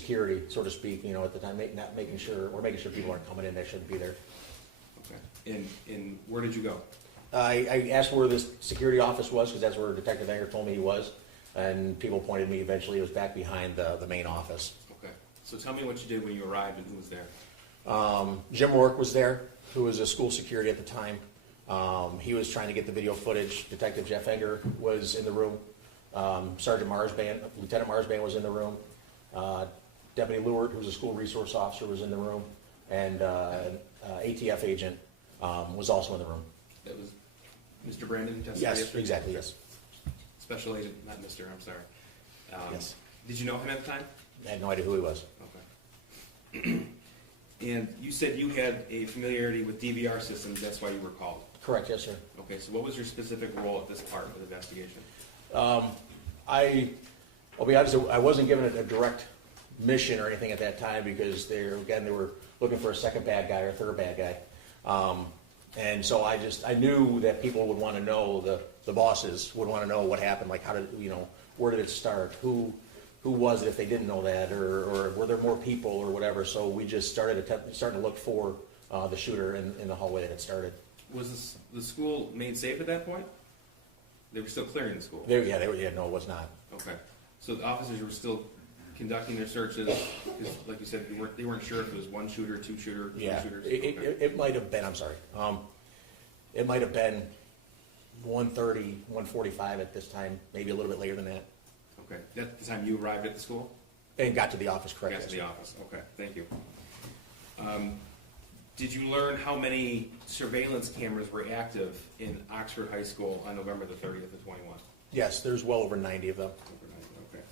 security, so to speak, at the time, not making sure people aren't coming in that shouldn't be there. Okay. And where did you go? I asked where this security office was, because that's where Detective Anger told me he was, and people pointed me, eventually it was back behind the main office. Okay. So tell me what you did when you arrived and who was there. Jim Rourke was there, who was a school security at the time. He was trying to get the video footage. Detective Jeff Enger was in the room. Lieutenant Marsban was in the room. Deputy Lewert, who was a school resource officer, was in the room. And ATF agent was also in the room. That was Mr. Brandon who testified Yes, yesterday? exactly, yes. Special agent, not Mr., I'm sorry. Yes. Did you know him at the time? I had no idea who he was. Okay. And you said you had a familiarity with DVR systems, that's why you were called. Correct, yes, sir. Okay, so what was your specific role at this part of the investigation? I'll be honest, I wasn't given a direct mission or anything at that time, because they were looking for a second bad guy or a third bad guy. And so I knew that people would want to know, the bosses would want to know what happened, like where did it start, who was it if they didn't know that, or were there more people or whatever. So we just starting to look for the shooter in the hallway that it started. Was the school made safe at that point? They were still clearing the school? No, it was not. Okay. So the officers were still conducting their searches, because like you said, they weren't sure if it was one shooter, two shooter, three shooters? It might have been, I'm sorry. It might have been 1:30, 1:45 at this time, maybe a little bit later than that. Okay. That's the time you arrived at the school? And got to the office, correct? Got to the office. Okay, thank you. Did you learn how many surveillance cameras were active in Oxford High School on November the 30th of 21? Yes, there's well over 90 of them. Okay.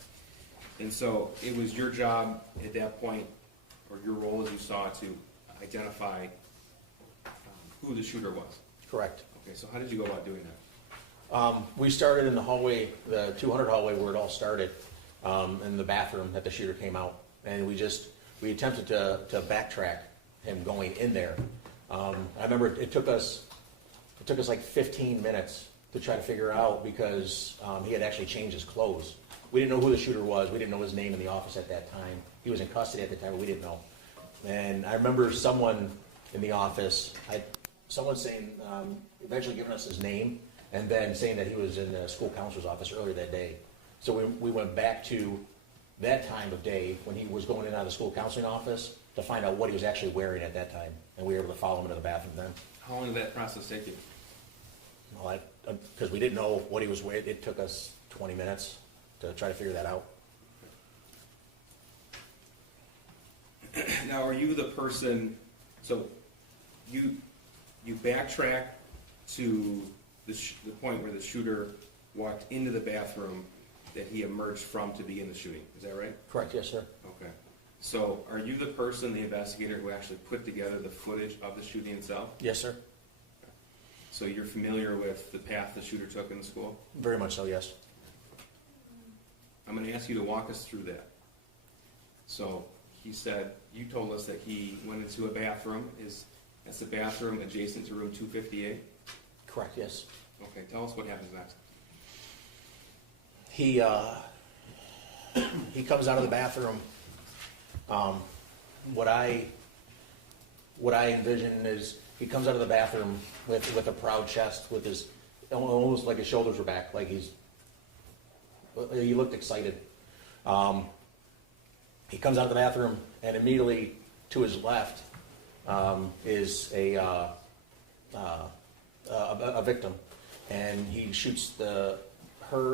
And so it was your job at that point, or your role as you saw, to identify who the shooter was? Correct. Okay, so how did you go about doing that? We started in the hallway, the 200 hallway where it all started, in the bathroom that the shooter came out. And we attempted to backtrack him going in there. I remember it took us like 15 minutes to try to figure out, because he had actually changed his clothes. We didn't know who the shooter was. We didn't know his name in the office at that time. He was in custody at the time, but we didn't know. And I remember someone in the office, someone saying, eventually giving us his name, and then saying that he was in the school counselor's office earlier that day. So we went back to that time of day when he was going in and out of the school counseling office to find out what he was actually wearing at that time. And we were able to follow him into the bathroom then. How long did that process take you? Well, because we didn't know what he was wearing, it took us 20 minutes to try to figure that out. Now, are you the person, so you backtrack to the point where the shooter walked into the bathroom that he emerged from to begin the shooting, is that right? Correct, yes, sir. Okay. So are you the person, the investigator, who actually put together the footage of the shooting itself? Yes, sir. So you're familiar with the path the shooter took in the school? Very much so, yes. I'm going to ask you to walk us through that. So he said, you told us that he went into a bathroom. That's the bathroom adjacent to room 258? Correct, yes. Okay, tell us what happens next. He comes out of the bathroom. What I envision is he comes out of the bathroom with a proud chest, with his almost like his shoulders were back, like he looked excited. He comes out of the bathroom, and immediately to his left is a victim, and he shoots her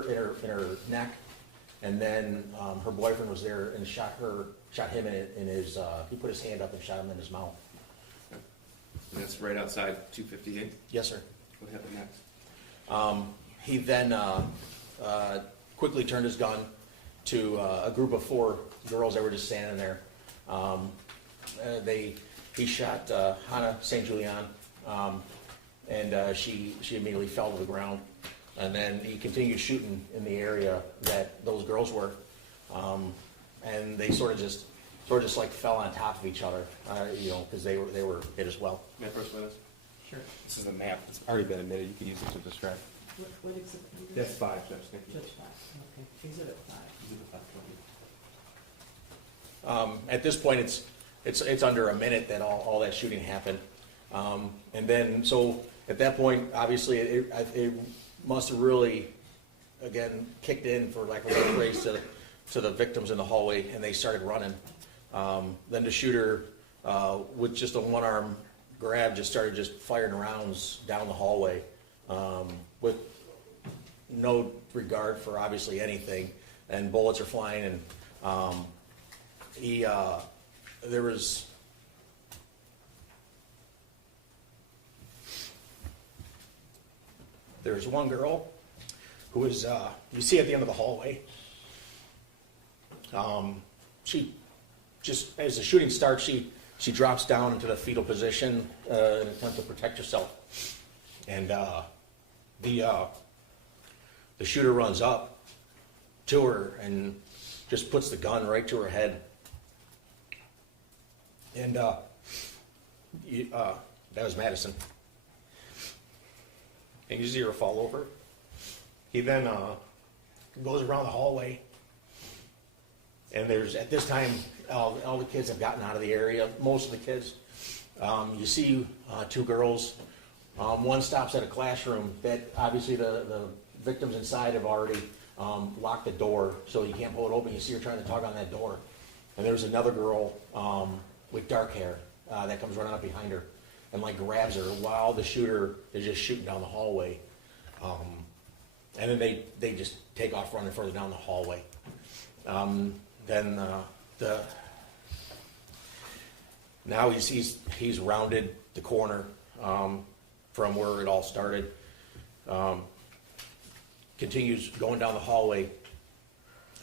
in her neck, and then her boyfriend was there and shot him in his. He put his hand up and shot him in his mouth. And that's right outside 258? Yes, sir. What happened next? He then quickly turned his gun to a group of 4 girls that were just standing there. He shot Hannah St. Julian, and she immediately fell to the ground. And then he continued shooting in the area that those girls were, and they sort of just like fell on top of each other, because they were hit as well. May I first witness? Sure. This is a map. It's already been admitted. You can use it to describe. What exhibit? That's 5, Judge. Thank you. Judge 5. Okay. Exhibit 5. Exhibit 5. At this point, it's under a minute that all that shooting happened. And then, so at that point, obviously, it must have really, again, kicked in, for lack of a better phrase, to the victims in the hallway, and they started running. Then the shooter, with just a one-arm grab, just started just firing rounds down the hallway, with no regard for obviously anything, and bullets are flying, and there's one girl who was, you see at the end of the hallway, she just, as the shooting starts, she drops down into the fetal position in an attempt to protect herself. And the shooter runs up to her and just puts the gun right to her head. And that was Madison. And you see her fall over. He then goes around the hallway. And there's, at this time, all the kids have gotten out of the area, most of the kids. You see two girls. One stops at a classroom that obviously the victims inside have already locked the door, so you can't pull it open. You see her trying to tug on that door. And there's another girl with dark hair that comes running up behind her and like grabs her while the shooter is just shooting down the hallway. And then they just take off running further down the hallway. Then now he's rounded the corner from where it all started. Continues going down the hallway.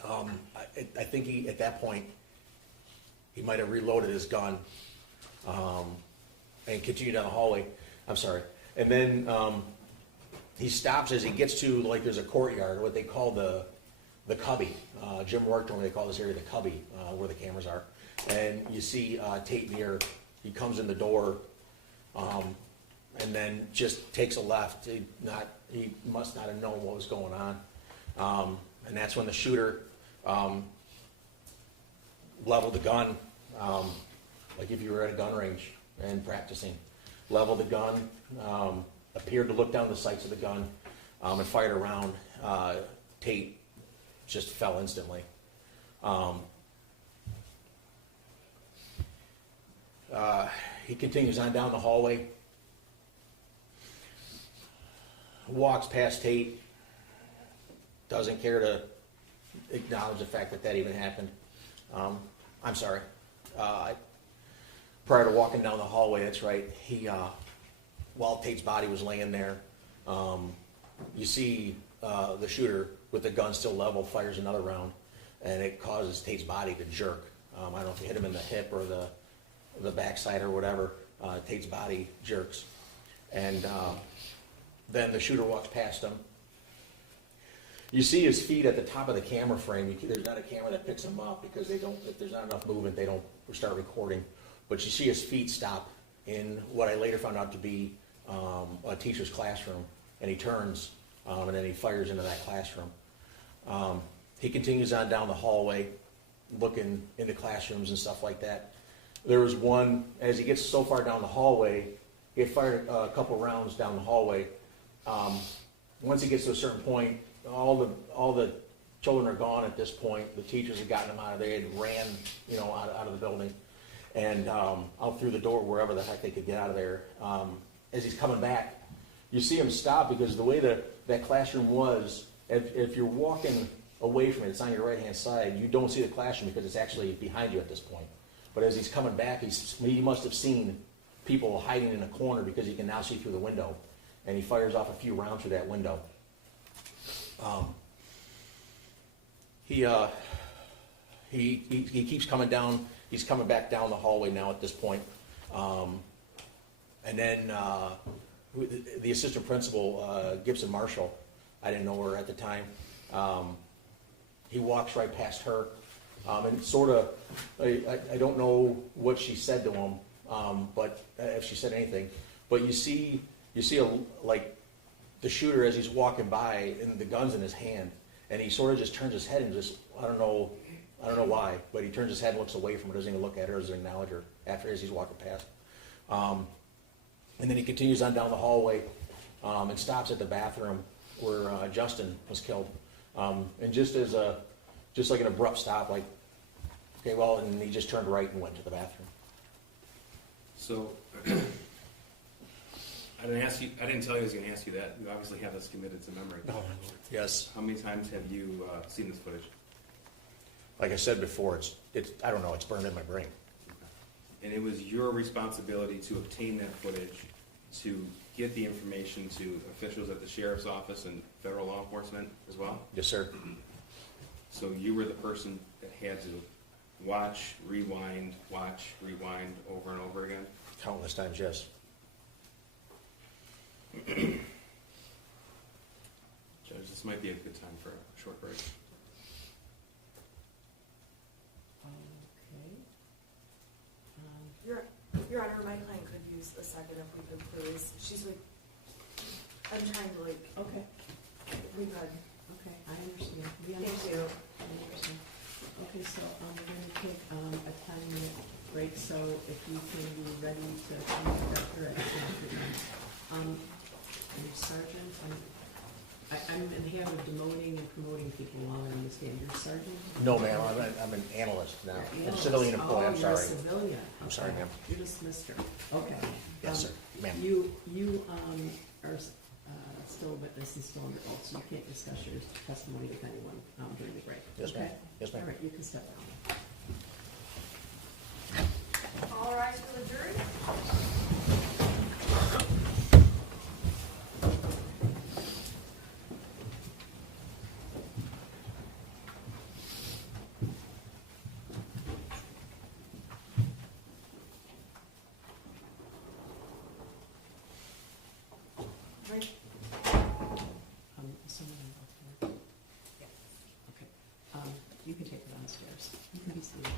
I think at that point he might have reloaded his gun and continued down the hallway. I'm sorry. And then he stops as he gets to, like, there's a courtyard, what they call the cubby. Jim worked on what they call this area the cubby, where the cameras are. And you see Tate Neer, he comes in the door, and then just takes a left. He must not have known what was going on. And that's when the shooter leveled the gun, like if you were at a gun range and practicing. Leveled the gun, appeared to look down the sights of the gun, and fired around. Tate just fell instantly. He continues on down the hallway, walks past Tate, doesn't care to acknowledge the fact that even happened. I'm sorry. Prior to walking down the hallway, that's right, while Tate's body was laying there, you see the shooter with the gun still level fires another round, and it causes Tate's body to jerk. I don't know if it hit him in the hip or the backside or whatever. Tate's body jerks, and then the shooter walks past him. You see his feet at the top of the camera frame. There's not a camera that picks him up because if there's not enough movement, they don't start recording. But you see his feet stop in what I later found out to be a teacher's classroom, and he turns and then he fires into that classroom. He continues on down the hallway, looking into classrooms and stuff like that. There was one, as he gets so far down the hallway, he had fired a couple rounds down the hallway. Once he gets to a certain point, all the children are gone at this point. The teachers had gotten him out of there. They had ran, out of the building and out through the door, wherever the heck they could get out of there. As he's coming back, you see him stop because the way that classroom was, if you're walking away from it, it's on your right-hand side, you don't see the classroom because it's actually behind you at this point. But as he's coming back, he must have seen people hiding in a corner because he can now see through the window. And he fires off a few rounds through that window. He keeps coming down. He's coming back down the hallway now at this point. And then the assistant principal, Gibson Marshall, I didn't know her at the time. He walks right past her. And sort of, I don't know what she said to him, but if she said anything. But you see the shooter as he's walking by, and the gun's in his hand, and he sort of just turns his head and just, I don't know I don't know why, but he turns his head and looks away from her, doesn't even look at her, doesn't acknowledge her as he's walking past. And then he continues on down the hallway and stops at the bathroom where Justin was killed. And just like an abrupt stop, like, okay, well, and he just turned right and went to the bathroom. So, I didn't tell you I was going to ask you that. You obviously have this committed to memory. Oh, my Lord. Yes. How many times have you seen this footage? Like I said before, it's I don't know, it's burned in my brain. And it was your responsibility to obtain that footage, to get the information to officials at the sheriff's office and federal law enforcement as well? Yes, sir. So you were the person that had to watch, rewind, over and over again? Countless times, yes. Judge, this might be a good time for a short break. Okay. Your Honor, my client could use a second if we could please. She's like, I'm trying to like, Okay, we could. okay, I understand. We Thank understand. you. I understand. Okay, so, we're gonna take, a 10-minute break, so if you can be ready to come back after at 10:30. And Sergeant, I'm in the habit of demoting and promoting people while I'm in the stand. You're Sergeant? No, ma'am, I'm an analyst now. You're I'm a analyst. civilian employee, I'm Oh, sorry. you're a civilian. I'm sorry, Okay. ma'am. You dismissed her. Okay. Yes, sir, ma'am. You are still a witness and still under oath, so you can't discuss your testimony with anyone during the break. Yes, ma'am. Okay? Yes, ma'am. All right, you can step down. All rise for the jury. Right. Someone in both here? Okay. You can take it downstairs. You can be seated.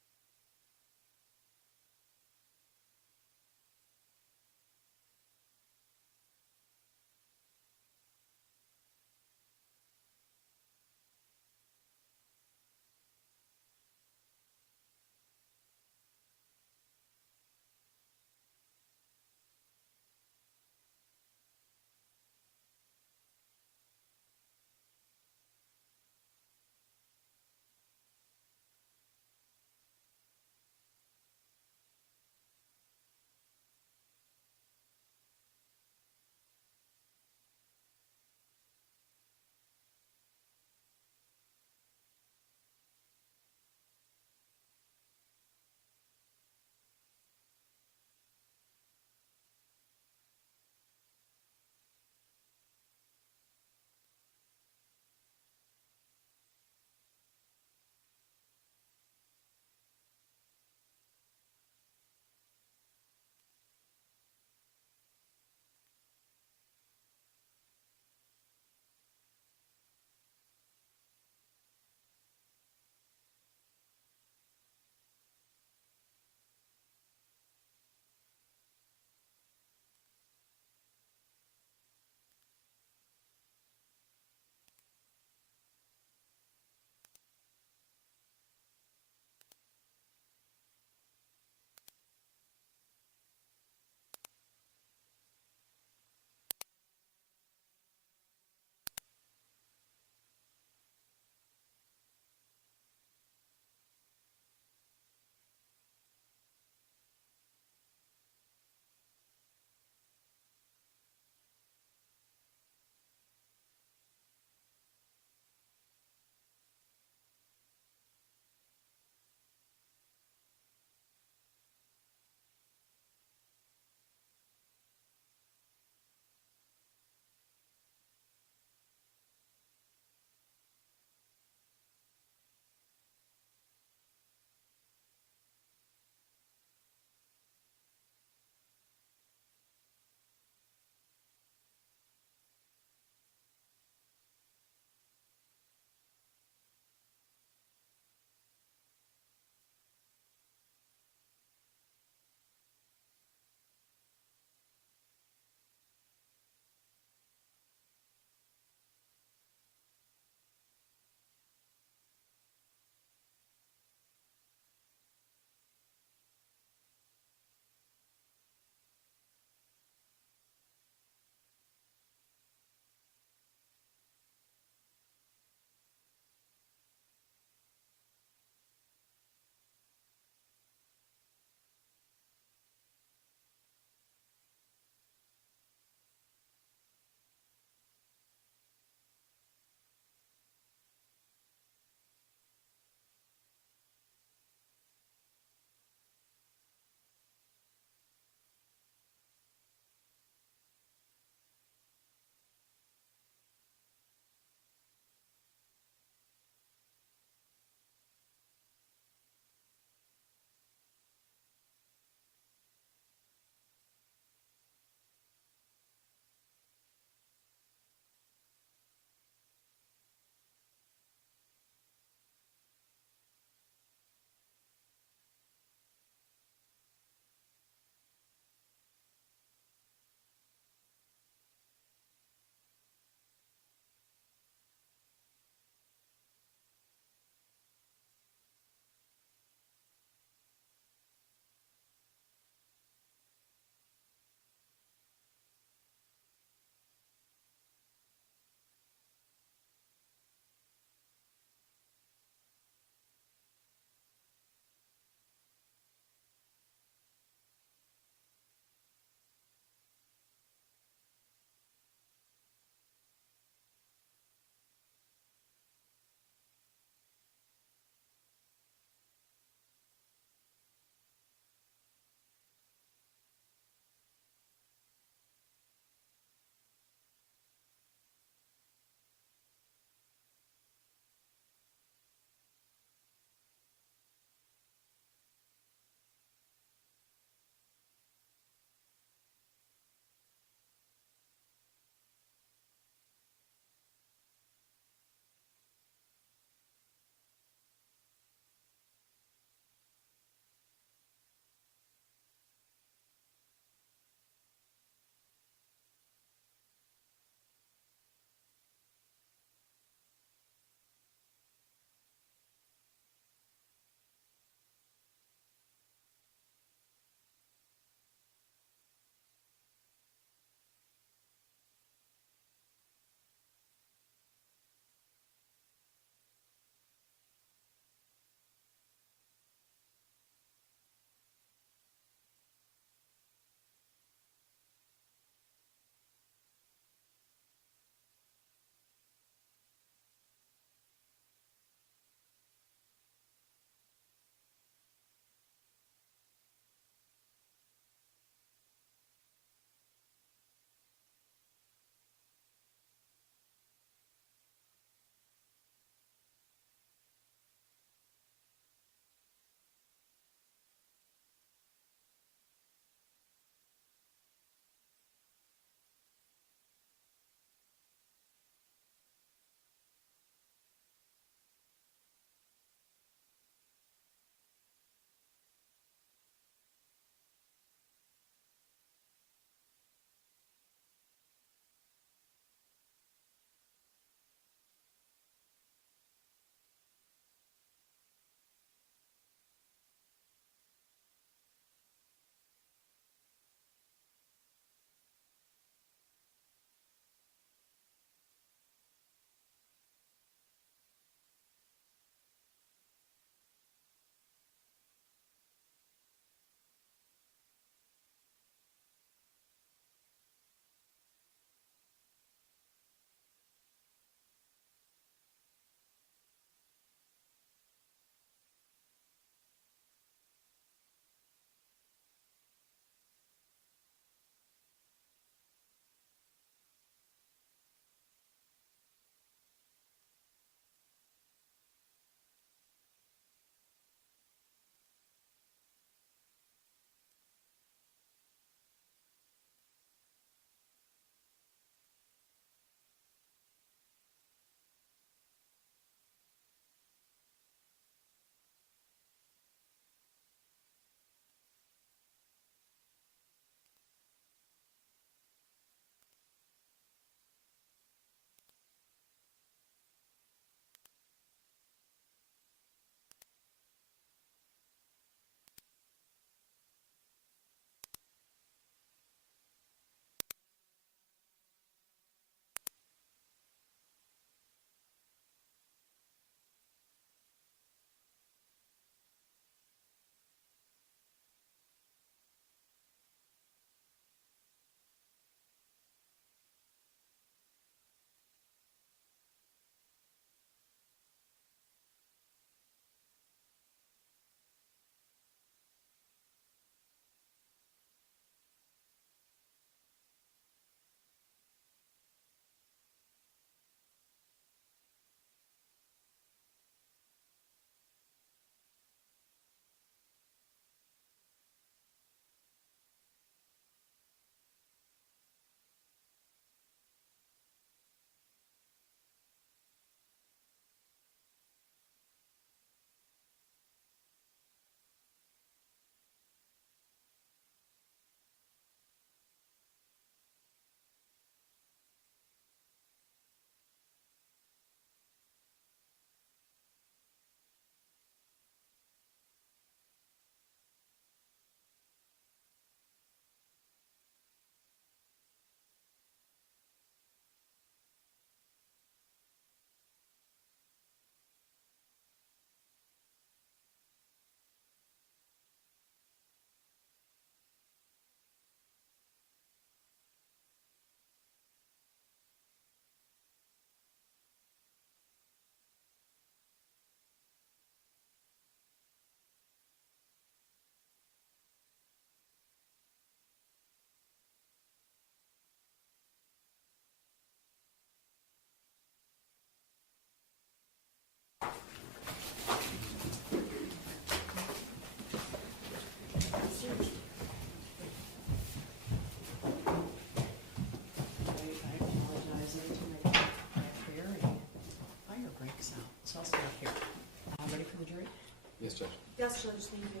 Yes, Judge. Yes, Judge, thank you.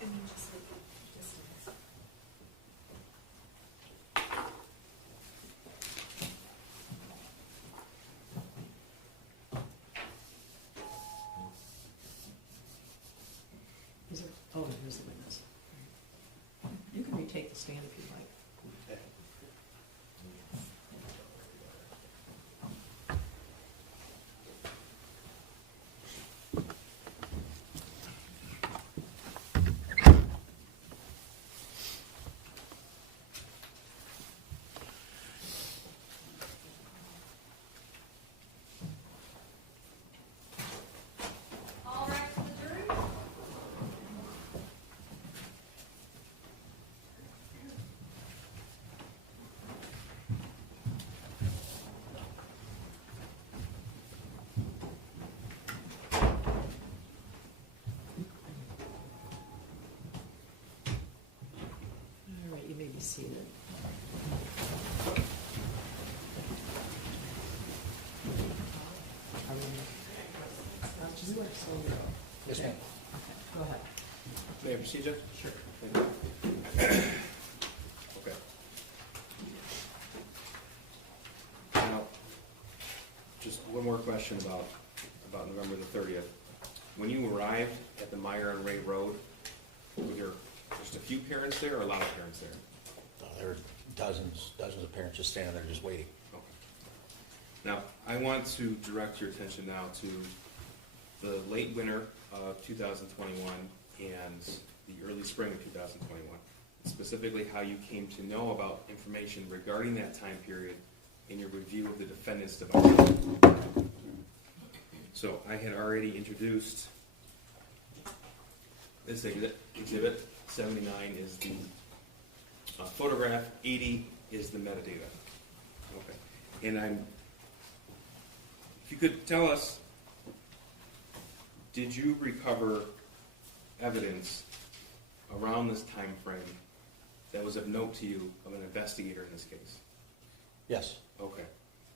And you just like distance. Is there, oh, here's the witness. You can retake the stand if you like. All right, for the jury. All right, you may be seated. Are we, you are so low. Yes, ma'am. Okay, go ahead. May I proceed, Judge? Sure. Okay. Now, just one more question about November the 30th. When you arrived at the Meyer and Ray Road, were there just a few parents there or a lot of parents there? There were dozens of parents just standing there just waiting. Okay. Now, I want to direct your attention now to the late winter of 2021 and the early spring of 2021. Specifically, how you came to know about information regarding that time period in your review of the defendant's device. So, I had already introduced this exhibit. 79 is the photograph, 80 is the metadata. Okay. And if you could tell us, did you recover evidence around this time frame that was of note to you of an investigator in this case? Yes. Okay.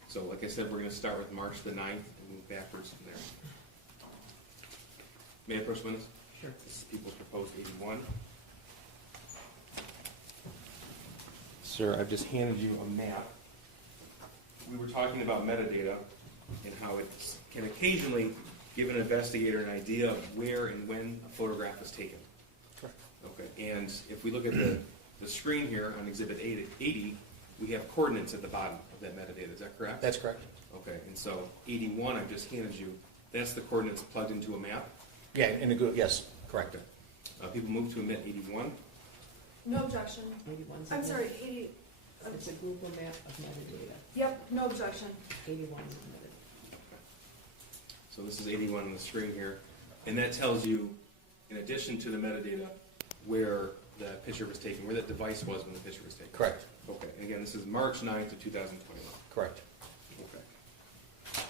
So like I said, we're going to start with March the 9th and move backwards from there. May I approach the witness? Sure. This is People's Proposed 81. Sir, I've just handed you a map. We were talking about metadata and how it can occasionally give an investigator an idea of where and when a photograph was taken. Correct. Okay, and if we look at the screen here on Exhibit 80, we have coordinates at the bottom of that metadata. Is that correct? That's correct. Okay, and so 81 I've just handed you, that's the coordinates plugged into a map. Yeah, in the good, yes, correct. People move to omit 81. No objection. 81's I'm a- sorry, 80, It's a Google map of metadata. yep, no objection. 81 is omitted. So this is 81 on the screen here, and that tells you, in addition to the metadata, where the picture was taken, where that device was when the picture was taken. Correct. Okay, and again, this is March 9th of 2021. Correct. Okay.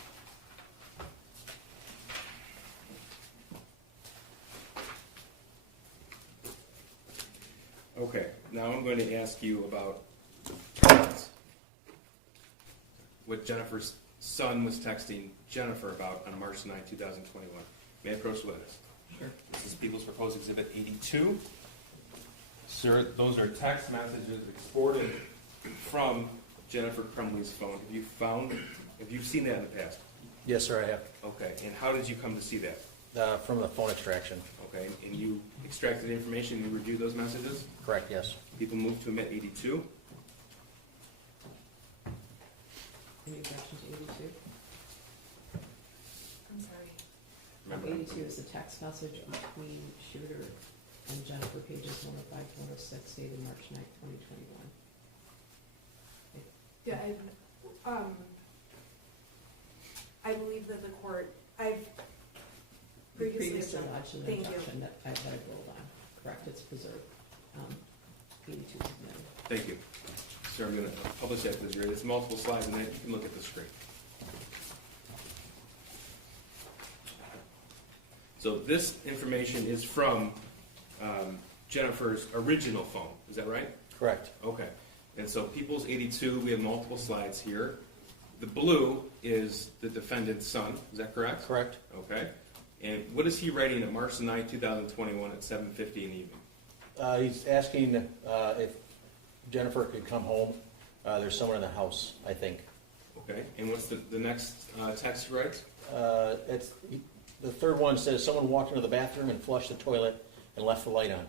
Okay, now I'm going to ask you about what Jennifer's son was texting Jennifer about on March 9, 2021. May I approach the witness? Sure. This is People's Proposed Exhibit 82. Sir, those are text messages exported from Jennifer Crumbley's phone. Have you seen that in the past? Yes, sir, I have. Okay, and how did you come to see that? From the phone extraction. Okay, and you extracted information, you reviewed those messages? Correct, yes. People moved to omit 82. Any objection to 82? I'm sorry. Remember, 82 is the text message between Shooter and Jennifer, pages 105 to 106, dated March 9th, 2021. Yeah, I believe that the court, I've previously objected. lodged an Thank you. objection that I rolled on. Correct, it's preserved. 82 is omitted. thank you. Sir, I'm going to publish that because there's multiple slides and then you can look at the screen. So this information is from Jennifer's original phone, is that right? Correct. Okay. And so People's 82, we have multiple slides here. The blue is the defendant's son, is that correct? Correct. Okay. And what is he writing at March 9, 2021 at 7:50 in the evening? He's asking if Jennifer could come home. There's someone in the house, I think. Okay. And what's the next text he writes? The third one says, someone walked into the bathroom and flushed the toilet and left the light on.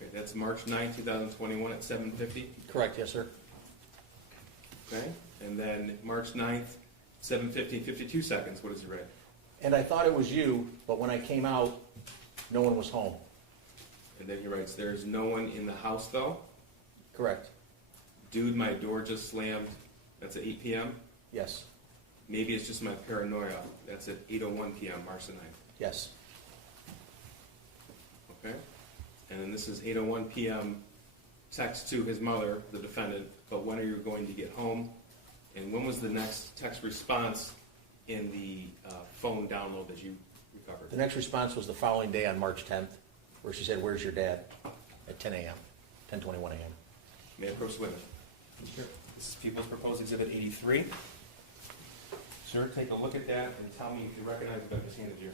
Okay, that's March 9, 2021 at 7:50. Correct, yes, sir. Okay. And then March 9th, 7:50, 52 seconds. What does he write? And I thought it was you, but when I came out, no one was home. And then he writes, there's no one in the house though. Correct, Dude, my door just slammed. That's at 8 p.m. yes, Maybe it's just my paranoia. That's at 8:01 p.m. March the 9th. yes. Okay. And then this is 8:01 p.m. text to his mother, the defendant, but when are you going to get home? And when was the next text response in the phone download that you recovered? The next response was the following day on March 10th, where she said, where's your dad? At 10 a.m., 10:21 a.m. May I approach the witness? Sure. This is People's Proposed Exhibit 83. Sir, take a look at that and tell me if you recognize what I just handed you.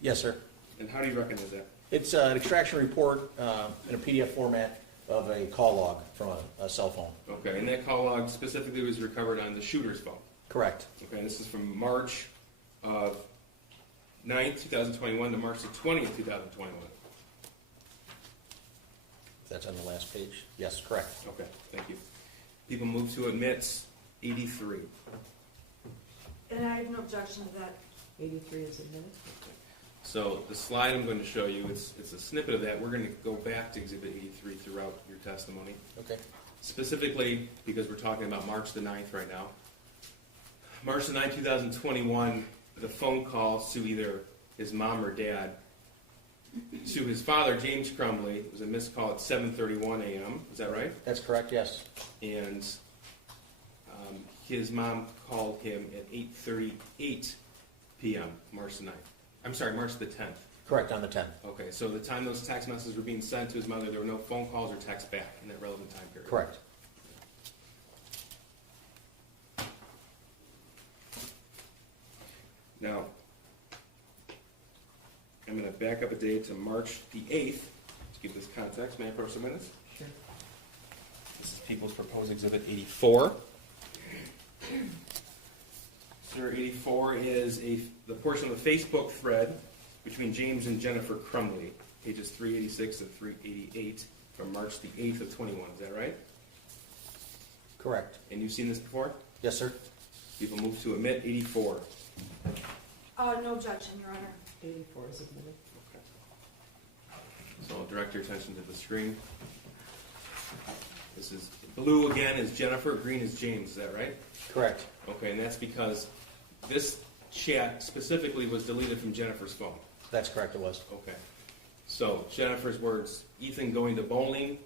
Yes, sir. And how do you recognize that? It's an extraction report in a PDF format of a call log from a cell phone. Okay, and that call log specifically was recovered on the shooter's phone. Correct. Okay, and this is from March of 9th, 2021 to March the 20th, 2021. That's on the last page. Yes, correct. Okay, thank you. People move to admit 83. And I have no objection to that. 83 is admitted. So the slide I'm going to show you, it's a snippet of that. We're going to go back to Exhibit 83 throughout your testimony. Okay. Specifically, because we're talking about March the 9th right now. March the 9th, 2021, the phone calls to either his mom or dad. To his father, James Crumbley, it was a missed call at 7:31 a.m. Is that right? That's correct, yes. And his mom called him at 8:38 p.m. March the 9th. I'm sorry, March the 10th. Correct, on the 10th. Okay, so the time those text messages were being sent to his mother, there were no phone calls or texts back in that relevant time period. Correct. Now, I'm going to back up a day to March the 8th to give this context. May I approach the witness? Sure. This is People's Proposed Exhibit 84. Sir, 84 is the portion of the Facebook thread between James and Jennifer Crumbley, pages 386 and 388, from March the 8th of 21. Is that right? Correct. And you've seen this before? Yes, sir. People move to admit 84. No objection, Your Honor. 84 is admitted. Okay. So I'll direct your attention to the screen. This is blue again is Jennifer, green is James. Is that right? Correct. Okay, and that's because this chat specifically was deleted from Jennifer's phone. That's correct, it was. Okay. So Jennifer's words: Ethan going to bowling,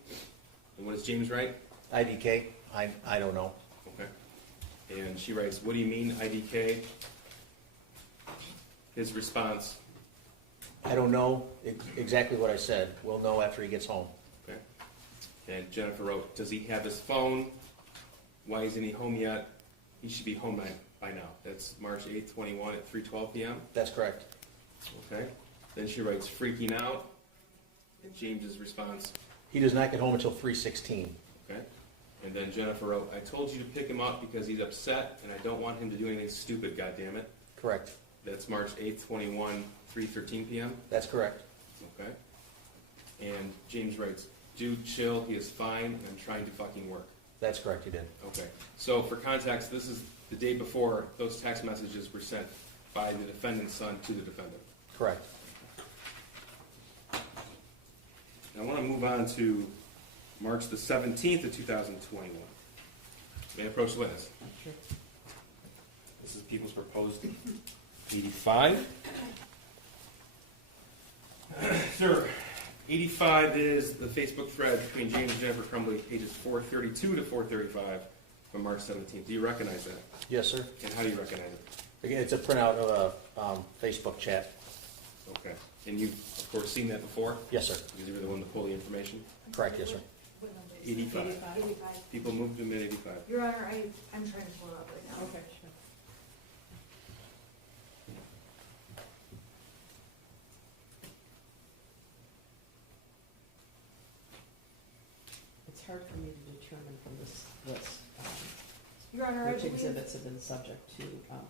and what does James write? IDK, I don't know. Okay. And she writes, "What do you mean IDK?" His response, I don't know exactly what I said. We'll know after he gets home. okay. And Jennifer wrote, "Does he have his phone? Why isn't he home yet? He should be home by now." That's March 8th, 21 at 3:12 p.m. That's correct. Okay. Then she writes, "Freaking out." And James's response, He does not get home until 3:16. okay. And then Jennifer wrote, "I told you to pick him up because he's upset and I don't want him to do anything stupid, goddammit." Correct. That's March 8th, 21, 3:13 p.m. That's correct. Okay. And James writes, "Dude, chill, he is fine, and I'm trying to fucking work." That's correct, you did. Okay. So for context, this is the day before those text messages were sent by the defendant's son to the defendant. Correct. Now I want to move on to March the 17th of 2021. May I approach the witness? Sure. This is People's Proposed 85. Sir, 85 is the Facebook thread between James and Jennifer Crumbley, pages 432 to 435 from March 17th. Do you recognize that? Yes, sir. And how do you recognize it? Again, it's a printout of a Facebook chat. Okay. And you've, of course, seen that before? Yes, sir. Because you were the one to pull the information? Correct, yes, sir. what number is it? 85. 85. People moved him at 85. Your Honor, I'm trying to pull it up right now. Okay, sure. It's hard for me to determine from this list, Your Honor, I which believe, exhibits have been subject to,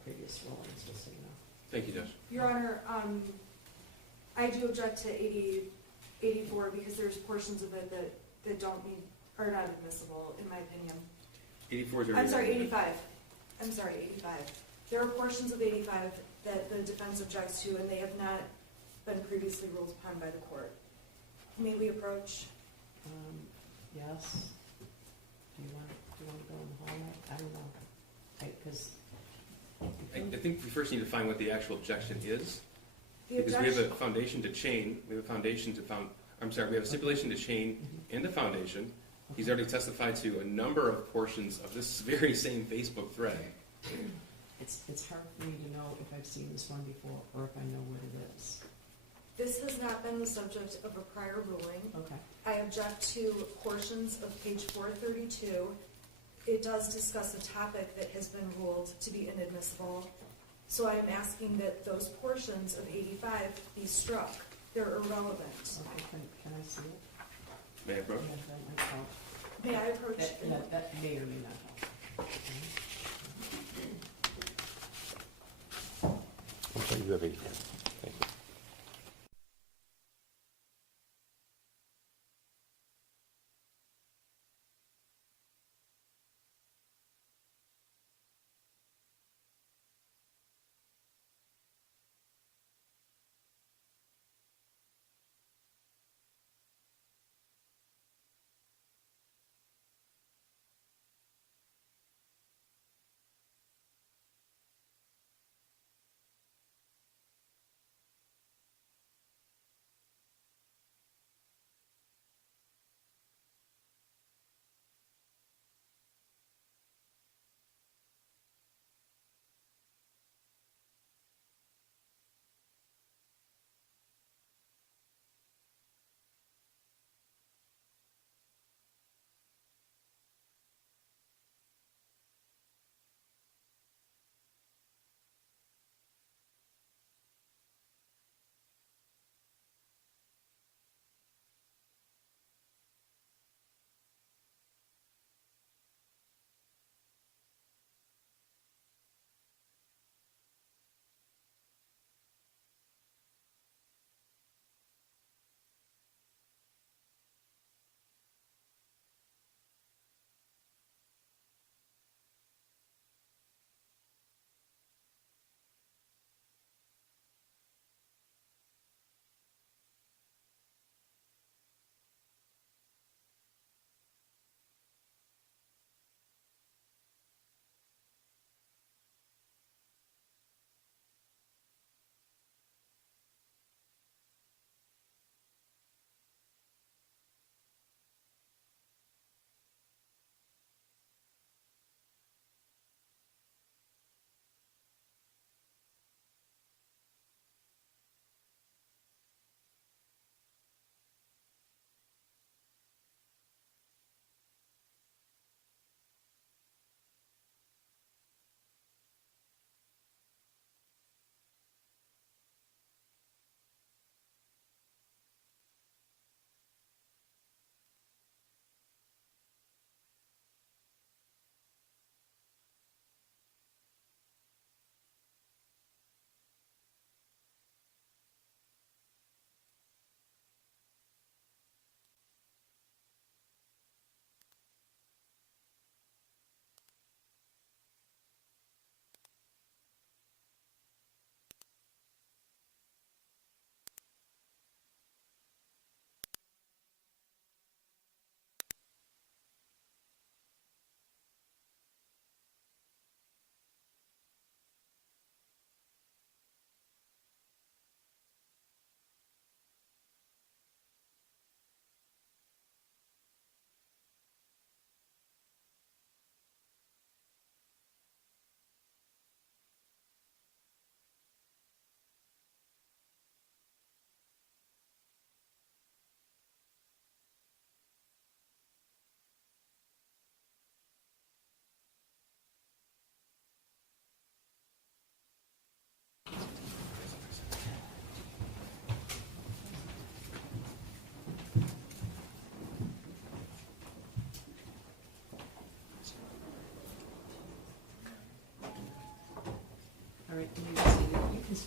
previous rulings, just so you know. Thank you, Judge. Your Honor, I do object to 84 because there's portions of it that don't need, are not admissible, in my opinion. 84 is already. I'm sorry, 85. I'm sorry, 85. There are portions of 85 that the defense objects to, and they have not been previously ruled upon by the court. May we approach? Yes. Do you want to go in the hallway? I don't know, because. I think we first need to find what the actual objection is. The Because we have objection, a foundation to chain, we have a foundation to we have a stipulation to chain in the foundation. He's already testified to a number of portions of this very same Facebook thread. It's hard for me to know if I've seen this one before, or if I know what it is. this has not been the subject of a prior ruling. Okay. I object to portions of page 432. It does discuss a topic that has been ruled to be inadmissible. So I am asking that those portions of 85 be struck. They're irrelevant. Okay, can I see it? May I approach? Yeah, that might help. May I approach? That may or may not help. I'm sorry, you have 85. Thank you.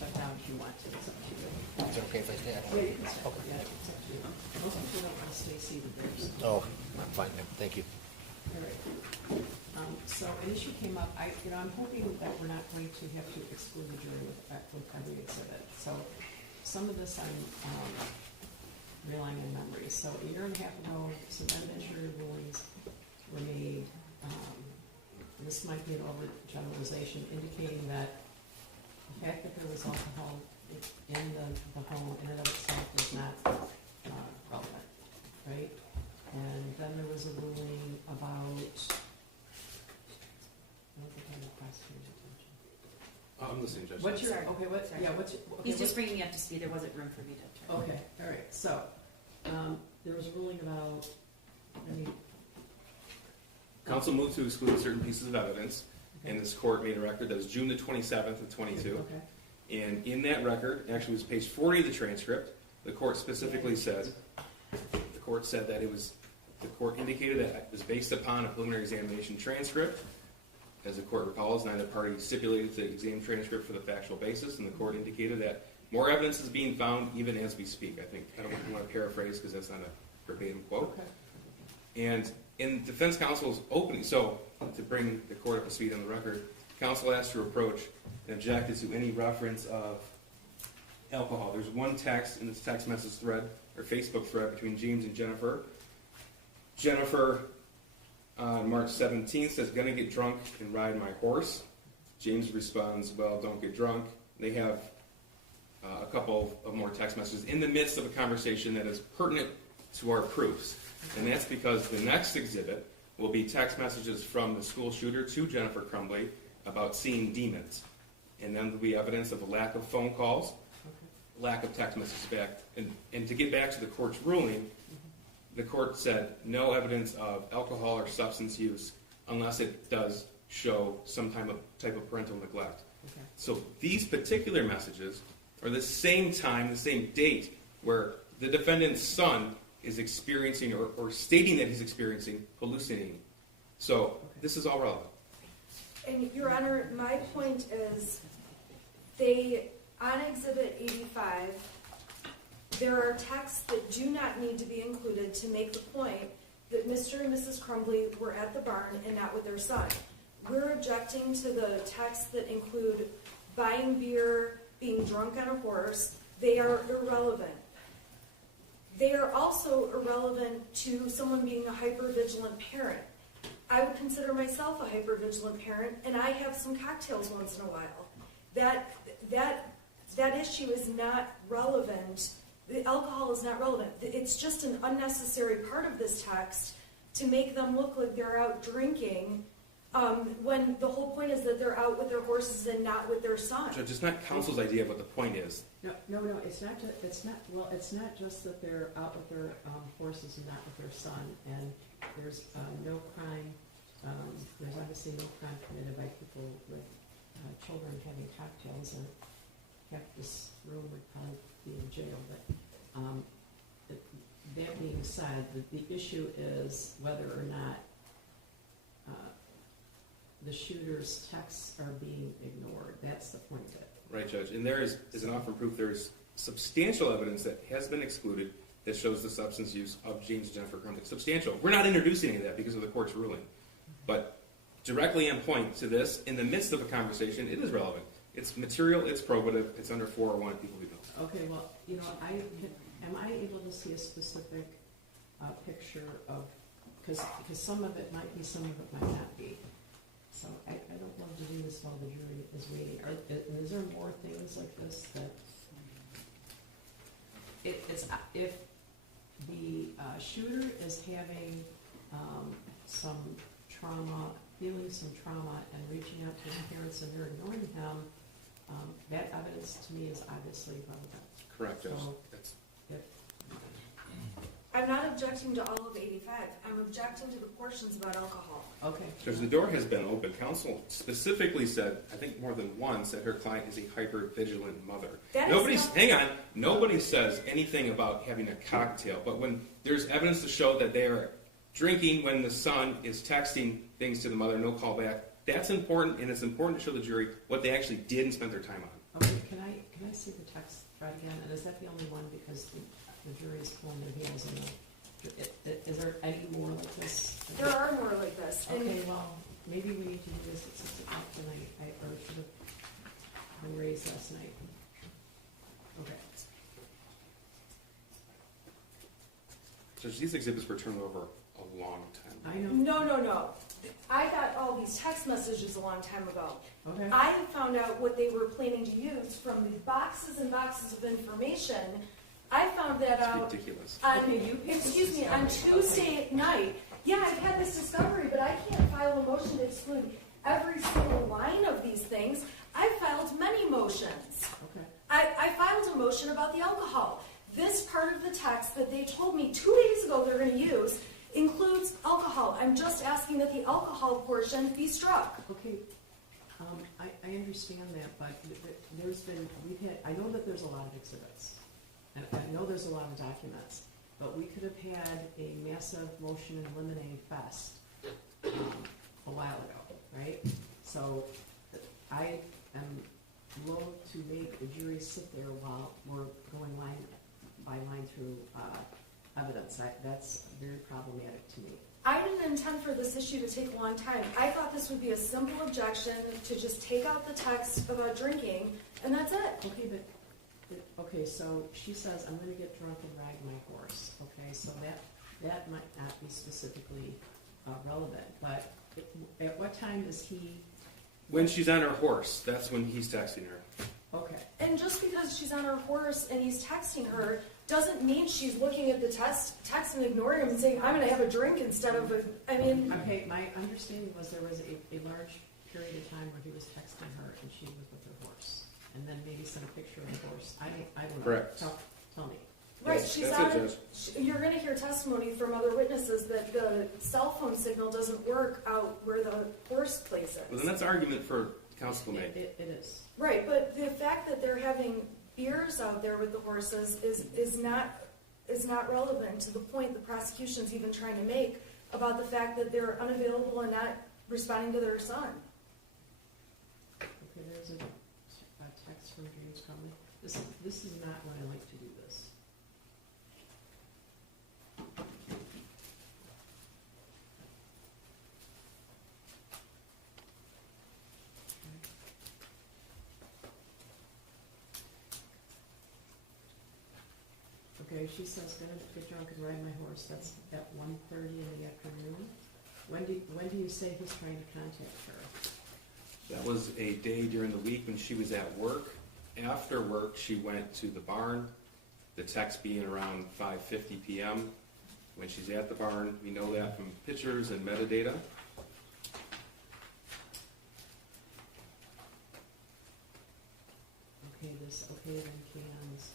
step down if you want to, it's up to you. Is it okay if I stay? Yeah, you can step, yeah, it's up to you. Most people don't want to stay seated there, so. Oh, I'm fine, then. Thank you. All right. So an issue came up, I'm hoping that we're not going to have to exclude the jury with every exhibit. So some of this I'm relying on memory. So a year and a half ago, some evidentiary rulings were made. This might be an overgeneralization, indicating that the fact that there was alcohol in the home in and of itself is not relevant, right? And then there was a ruling about, I don't think I have the prosecutor's attention. I'm listening, Judge. What's your, Sorry. okay, what, Sorry. yeah, what's your, okay, He's just what- bringing you up to speed, there wasn't room for me to turn. Okay, all right, so, there was a ruling about, Council moved to exclude certain pieces of evidence, and this court made a record that was June the 27th of 22. Okay, And in that record, actually it was page 40 of the transcript, the court specifically said, that it was, the court indicated that it was based upon a preliminary examination transcript. As the court recalls, neither party stipulated the exam transcript for the factual basis, and the court indicated that more evidence is being found even as we speak. I don't want to paraphrase because that's not a verbatim quote. okay, And in defense counsel's opening, so to bring the court up to speed on the record, counsel asked to approach and objected to any reference of alcohol. There's one text in this text message thread, or Facebook thread, between James and Jennifer. Jennifer, on March 17th, says, "Gonna get drunk and ride my horse." James responds, "Well, don't get drunk." They have a couple of more text messages in the midst of a conversation that is pertinent to our proofs. And that's because the next exhibit will be text messages from the school shooter to Jennifer Crumbley about seeing demons. And then there'll be evidence of a lack of phone calls, lack of text messages back. And to get back to the court's ruling, the court said no evidence of alcohol or substance use unless it does show some type of parental neglect. okay. So these particular messages are the same time, the same date, where the defendant's son is experiencing or stating that he's experiencing hallucinating. So this is all relevant. And Your Honor, my point is, on Exhibit 85, there are texts that do not need to be included to make the point that Mr. and Mrs. Crumbley were at the barn and not with their son. We're objecting to the texts that include buying beer, being drunk on a horse. They are irrelevant. They are also irrelevant to someone being a hypervigilant parent. I would consider myself a hypervigilant parent, and I have some cocktails once in a while. That issue is not relevant. The alcohol is not relevant. It's just an unnecessary part of this text to make them look like they're out drinking, when the whole point is that they're out with their horses and not with their son. Judge, it's not counsel's idea of what the point is. No, it's not just that they're out with their horses and not with their son, and there's no crime, there's obviously no crime committed by people with children having cocktails, and half this room would probably be in jail, but that being said, the issue is whether or not the shooter's texts are being ignored. That's the point of it. Right, Judge. And there is an offer of proof, there is substantial evidence that has been excluded that shows the substance use of James and Jennifer Crumbley. Substantial. We're not introducing any of that because of the court's ruling. But directly on point to this, in the midst of a conversation, it is relevant. It's material, it's probative, it's under 401, people we know. Okay, well, am I able to see a specific picture of, because some of it might be, some of it might not be. So I don't love to do this while the jury is waiting. Is there more things like this that if the shooter is having some trauma, feeling some trauma, and reaching out to his parents and they're ignoring him, that evidence to me is obviously relevant. Correct, Judge. So, That's I'm not objecting to all of 85. I'm objecting to the portions about alcohol. okay. Judge, the door has been open. Counsel specifically said, I think more than once, that her client is a hyper-vigilant mother. Nobody says anything about having a cocktail, but when there's evidence to show that they are drinking when the son is texting things to the mother, no call back, that's important, and it's important to show the jury what they actually did and spent their time on. Okay, can I I see the text thread again, and is that the only one, because the jury is pulling their heels in is there any more like this? There are more like this, and Okay, well, maybe we need to do this at 6 o'clock tonight, or should have been raised last night. Okay. So these exhibits were turned over a long time ago. I know. no. I got all these text messages a long time ago. Okay. I found out what they were planning to use from these boxes and boxes of information. I found that It's out ridiculous. on, Okay, you picked excuse me, on this Tuesday night. Yeah, I've had this discovery, but I can't file a motion to exclude every single line of these things. I filed many motions. Okay. I filed a motion about the alcohol. This part of the text that they told me 2 days ago they're going to use includes alcohol. I'm just asking that the alcohol portion be struck. Okay, I understand that, but I know that there's a lot of exhibits, and I know there's a lot of documents, but we could have had a massive motion and eliminate fest a while ago, right? So I am loath to make the jury sit there while we're going line by line through evidence. That's very problematic to me. I didn't intend for this issue to take a long time. I thought this would be a simple objection to just take out the text about drinking, and that's it. Okay, so she says, I'm gonna get drunk and ride my horse. Okay, so that might not be specifically relevant, but at what time is he? When she's on her horse, that's when he's texting her. Okay. And just because she's on her horse and he's texting her doesn't mean she's looking at the text and ignoring him and saying, I'm going to have a drink instead of a, I mean. Okay, my understanding was there was a large period of time where he was texting her and she was with her horse. And then maybe sent a picture of the horse. I don't know. Correct. Tell me. Right, Yes, she's that's out it, of, you're going to hear testimony from other witnesses that the cell phone signal doesn't work out where the horse place Well, is. then that's argument for counsel to make. It is. Right, but the fact that they're having beers out there with the horses is not relevant to the point the prosecution's even trying to make about the fact that they're unavailable and not responding to their son. Okay, there's a text from James Crumbley. This is not when I like to do this. Okay, she says, gonna get drunk and ride my horse. That's at 1:30 in the afternoon. When do you say he's trying to contact her? That was a day during the week when she was at work. After work, she went to the barn, the text being around 5:50 p.m. When she's at the barn, we know that from pictures and metadata. Okay, then cans.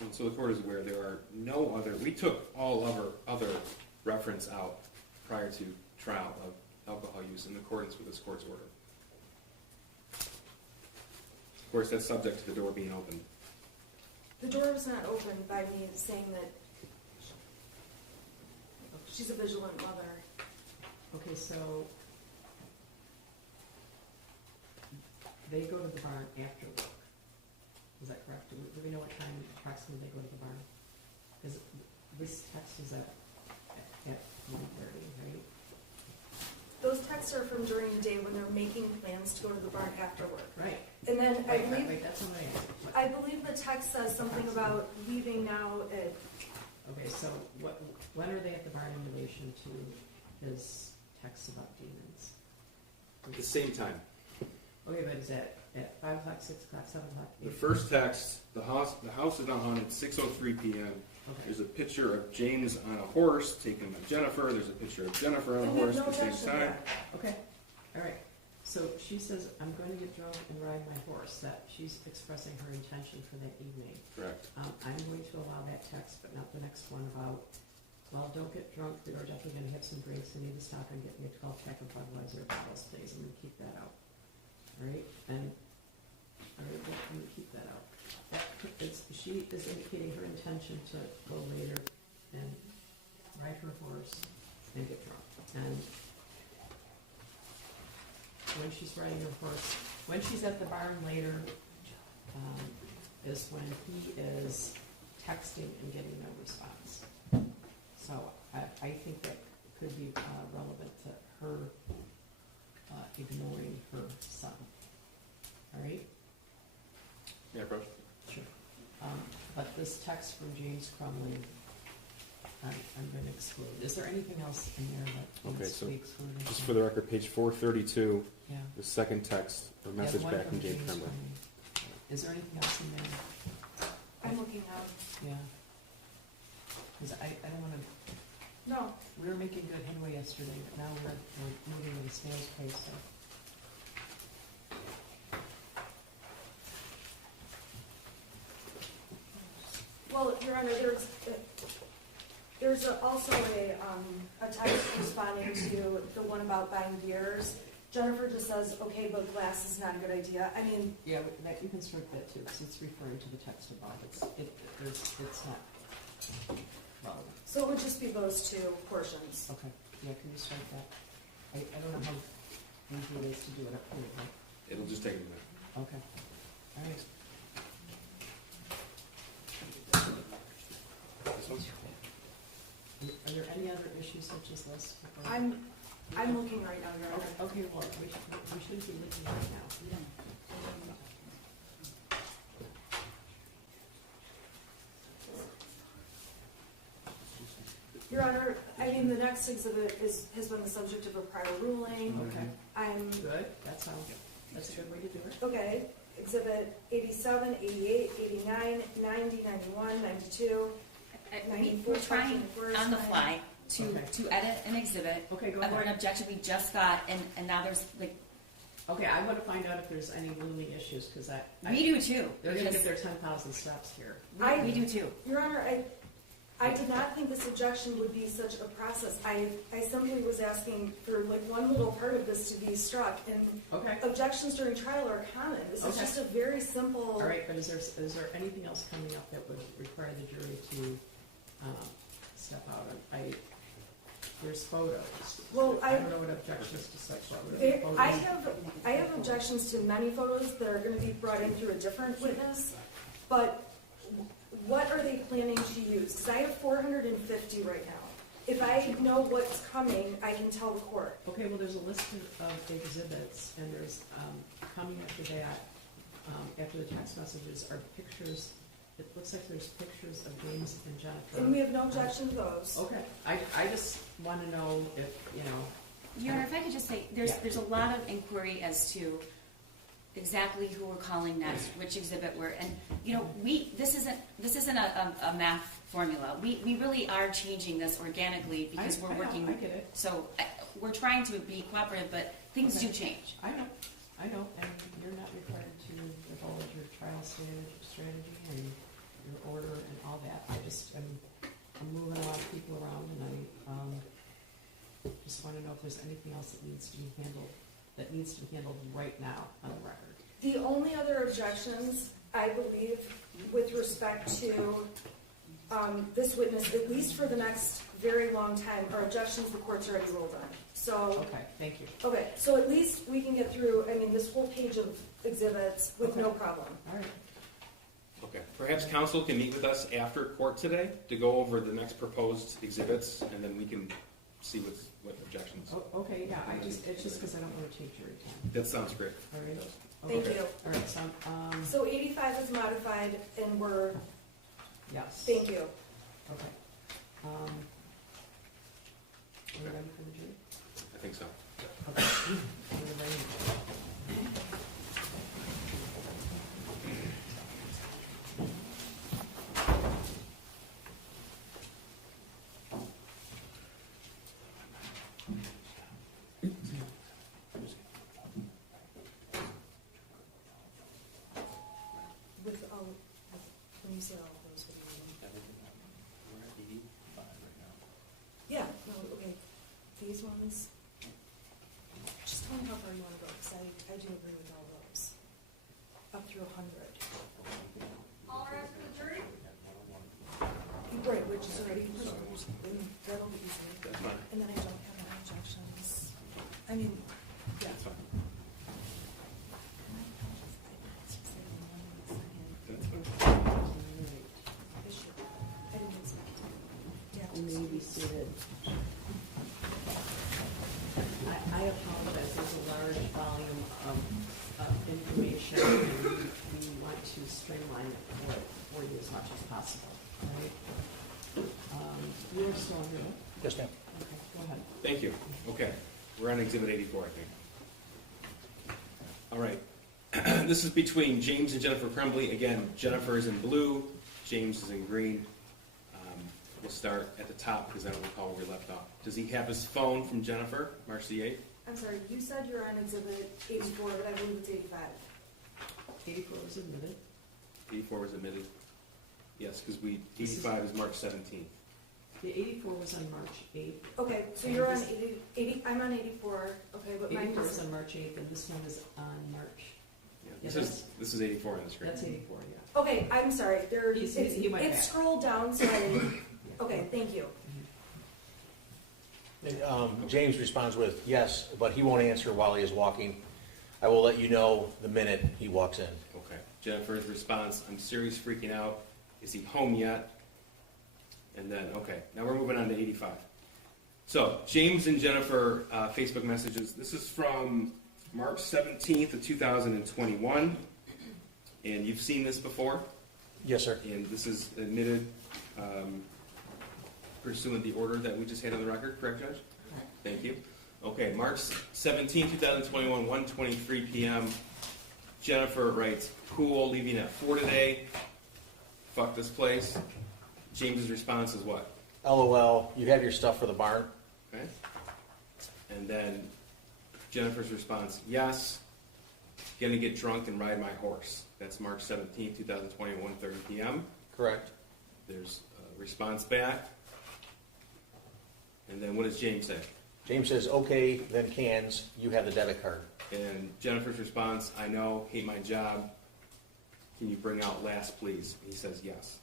And so the court is aware there are no other, we took all other reference out prior to trial of alcohol use in accordance with this court's order. Of course, that's subject to the door being open. The door was not opened by me saying that she's a vigilant mother. Okay, so they go to the barn after work. Is that correct? Do we know what time approximately they go to the barn? Because this text is at 1:30, right? Those texts are from during the day when they're making plans to go to the barn after work. Right. And then I believe, Wait, that's what I believe the text says something about leaving now at, Okay, so when are they at the barn in relation to his texts about demons? At the same time. Okay, but is that at 5 o'clock, 6 o'clock, 7 o'clock? The 8 first text, the house is not on at 6:03 p.m. Okay. There's a picture of James on a horse taken by Jennifer. There's a picture of Jennifer on a and we horse have at no the same objection to time. that. Okay, all right. So she says, I'm going to get drunk and ride my horse. That she's expressing her intention for that evening. Correct. I'm going to allow that text, but not the next one about Well, don't get drunk, we're definitely gonna have some drinks, we need to stop and get me a 12-pack of Budweiser bottles, please, I'm gonna keep that out. Alright, and, alright, I'm gonna keep that out. She is indicating her intention to go later and ride her horse and get drunk. And when she's riding her horse, when she's at the barn later, is when he is texting and getting no response. So I think that could be relevant to her ignoring her son. All right? Yeah, approach. Sure. But this text from James Crumbley, I'm going to exclude. Is there anything else in there that needs to be excluded? Just for the record, page 432, Yeah. the second text, or Yeah, message the one back from James Crumbley. Crumbley. Is there anything else in there? I'm looking now. Yeah. Because I don't want to, No, we were making good headway yesterday, but now we're moving at a snail's pace, so. well, Your Honor, there's also a text responding to the one about buying beers. Jennifer just says, okay, but glass is not a good idea. I mean, Yeah, that, you can strike that too, because it's referring to the text above. It's not relevant. so it would just be those two portions. Okay, yeah, can you strike that? I don't know how easy it is to do it up here, but, It'll just take a minute. okay. All right. This one? Are there any other issues such as this? I'm looking right now, Your Honor. Okay, well, we shouldn't be looking right now. Your Honor, I mean, the next exhibit has been the subject of a prior ruling. Okay, I'm, good, that's a good way to do it. okay, exhibit 87, 88, 89, 90, 91, 92. We're trying on the fly Okay. to edit an exhibit Okay, go of an ahead. objection we just got, and now there's like, Okay, I want to find out if there's any looming issues, because we do too. they're going to get because their 10,000 steps here. we do too. Your Honor, I did not think this objection would be such a process. I simply was asking for like one little part of this to be struck, and Okay, objections during trial are common. This is Okay. just a very simple. all right, but is there anything else coming up that would require the jury to step out? There's photos. Well, I don't know what objections to such. I have objections to many photos that are going to be brought in through a different witness, but what are they planning to use? Because I have 450 right now. If I know what's coming, I can tell the court. Okay, well, there's a list of exhibits, and there's, coming after that, after the text messages, are pictures. It looks like there's pictures of James and Jennifer. And we have no objection to those. Okay, I just want to know if, Your Honor, if I could just say, there's a lot of inquiry as to exactly who we're calling next, which exhibit we're, and this isn't a math formula. We really are changing this organically because we're working. I get it. So we're trying to be cooperative, but things do change. I know, and you're not required to divulge your trial strategy and your order and all that. I'm moving a lot of people around, and I just want to know if there's anything else that needs to be handled right now on the record. The only other objections, I believe, with respect to this witness, at least for the next very long time, are objections the court's already ruled on. So, Okay, thank you. okay, so at least we can get through, this whole page of exhibits with no problem. All right. Okay, perhaps council can meet with us after court today to go over the next proposed exhibits, and then we can see what objections. Oh, okay, yeah, it's just because I don't want to take jury time. That sounds great. All right. Thank Okay. you. All right, so, So 85 is modified, and we're, yes. thank you. Okay. Are we ready for the jury? I think so. Okay. We're ready. When you say all of those, what do you mean? Everything, we're at 85 right now. far you wanna go, because I do agree with all those. Up through 100. All the rest of the jury? Right, which is already proposed, and that'll be easy. That's fine. And then I don't have any objections. I mean, yeah. That's fine. That's fine. Issue. I didn't expect it. Yeah. You may be seated. I apologize, there's a large volume of information, and we want to streamline it for you as much as possible, all right? You're still on here? Yes, ma'am. Okay, go ahead. Thank you. Okay, we're on Exhibit 84, I think. All right. This is between James and Jennifer Crumbley. Again, Jennifer is in blue, James is in green. We'll start at the top because I don't recall where we left off. Does he have his phone from Jennifer, March the 8th? I'm sorry, you said you're on exhibit 84, but I believe it's 85. 84 was admitted. 84 was admitted. Yes, because 85 is March 17th. The 84 was on March 8th. Okay, so you're on 80, I'm on 84, okay, but mine 84 was, is on March 8th, and this one is on March. Yeah, Yeah, this is 84 on the screen. That's 84, yeah. okay, I'm sorry, there, He went it's back. scrolled down, so okay, thank you. James responds with, yes, but he won't answer while he is walking. I will let you know the minute he walks in. Okay. Jennifer's response, I'm serious freaking out. Is he home yet? And then, okay, now we're moving on to 85. So, James and Jennifer Facebook messages. This is from March 17th of 2021. And you've seen this before. Yes, sir. And this is admitted pursuant the order that we just had on the record, correct, Judge? Thank you. Okay, March 17, 2021, 1:23 p.m. Jennifer writes, cool, leaving at 4 today. Fuck this place. James's response is what? LOL, you have your stuff for the barn? Okay. And then Jennifer's response, yes, gonna get drunk and ride my horse. That's March 17, 2021, 1:30 p.m. Correct. There's a response back. And then what does James say? James says, okay, then cans, you have the debit card. And Jennifer's response, I know, hate my job. Can you bring out last, please? He says yes.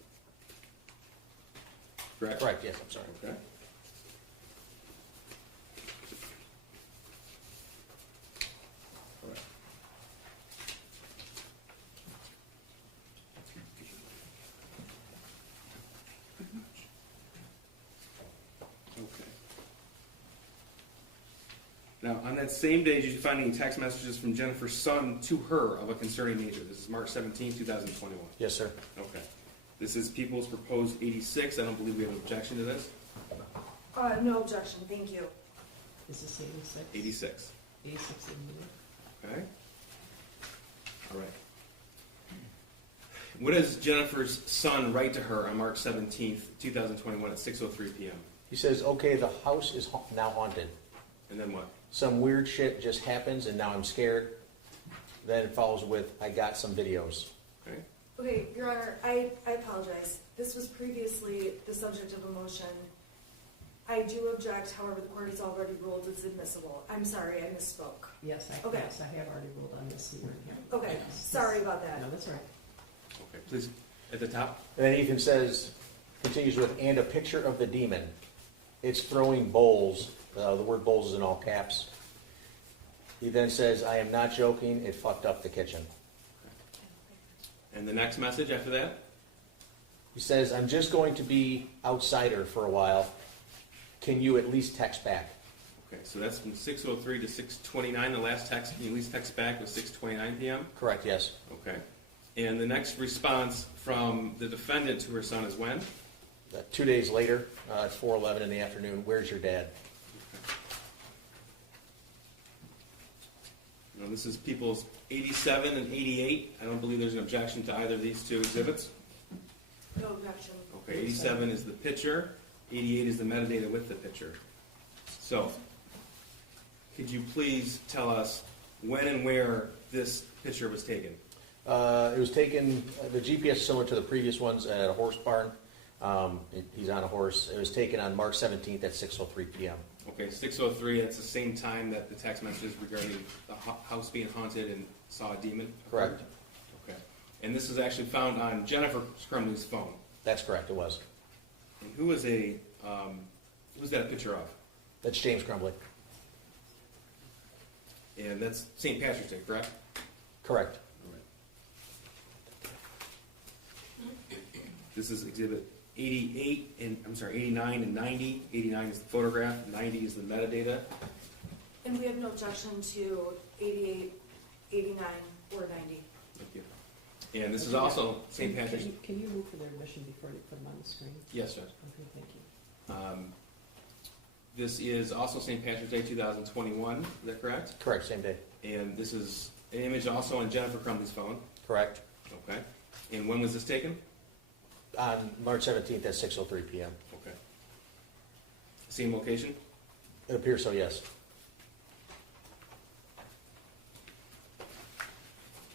Correct? Correct, yes, I'm sorry. Okay. All right. Okay. Now, on that same day, did you find any text messages from Jennifer's son to her of a concerning nature? This is March 17, 2021. Yes, sir. Okay. This is People's Proposed 86. I don't believe we have an objection to this. No objection, thank you. Is this 86? 86. 86 admitted. Okay. All right. What does Jennifer's son write to her on March 17th, 2021 at 6:03 p.m.? He says, okay, the house is now haunted. And then what? Some weird shit just happens and now I'm scared. Then it follows with, I got some videos. Okay. Okay, Your Honor, I apologize. This was previously the subject of a motion. I do object, however, the court has already ruled it's admissible. I'm sorry, I misspoke. Yes, Okay. yes, I have already ruled on this here. Okay, sorry about that. No, that's all right. Okay, please. At the top. And then Ethan says, continues with, and a picture of the demon. It's throwing bowls. The word bowls is in all caps. He then says, I am not joking, it fucked up the kitchen. And the next message after that? He says, I'm just going to be outsider for a while. Can you at least text back? Okay, so that's from 6:03 to 6:29. The last text, can you at least text back was 6:29 p.m.? Correct, yes. Okay. And the next response from the defendant to her son is when? 2 days later, at 4:11 in the afternoon, where's your dad? Now, this is People's 87 and 88. I don't believe there's an objection to either of these two exhibits. No objection. Okay, 87 is the picture, 88 is the metadata with the picture. So, could you please tell us when and where this picture was taken? It was taken, the GPS is similar to the previous ones at a horse barn. He's on a horse. It was taken on March 17th at 6:03 p.m. Okay, 6:03, that's the same time that the text messages regarding the house being haunted and saw a demon? Correct. Okay. And this is actually found on Jennifer Crumbley's phone. That's correct, it was. And who was that a picture of? That's James Crumbley. And that's St. Patrick's Day, correct? Correct. This is exhibit 89 and 90. 89 is the photograph, 90 is the metadata. And we have no objection to 88, 89, or 90. Thank you. And this is also St. Patrick's. Can you move for their admission before they put them on the screen? Yes, Judge. Okay, thank you. This is also St. Patrick's Day 2021, is that correct? Correct, same day. And this is an image also on Jennifer Crumbley's phone. Correct. Okay. And when was this taken? On March 17th at 6:03 PM. Okay. Same location? It appears so, yes.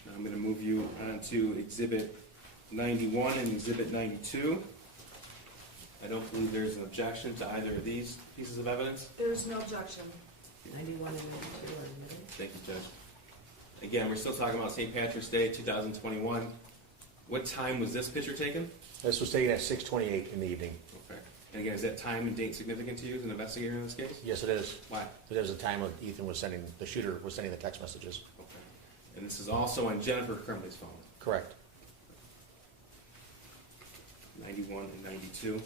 Now I'm going to move you on to exhibit 91 and exhibit 92. I don't believe there's an objection to either of these pieces of evidence. There's no objection. 91 and 92 are admitted. Thank you, Judge. Again, we're still talking about St. Patrick's Day 2021. What time was this picture taken? This was taken at 6:28 in the evening. Okay. And again, is that time and date significant to you as an investigator in this case? Yes, it is. Why? It was the time when the shooter was sending the text messages. Okay. And this is also on Jennifer Crumbley's phone, Correct. 91 and 92.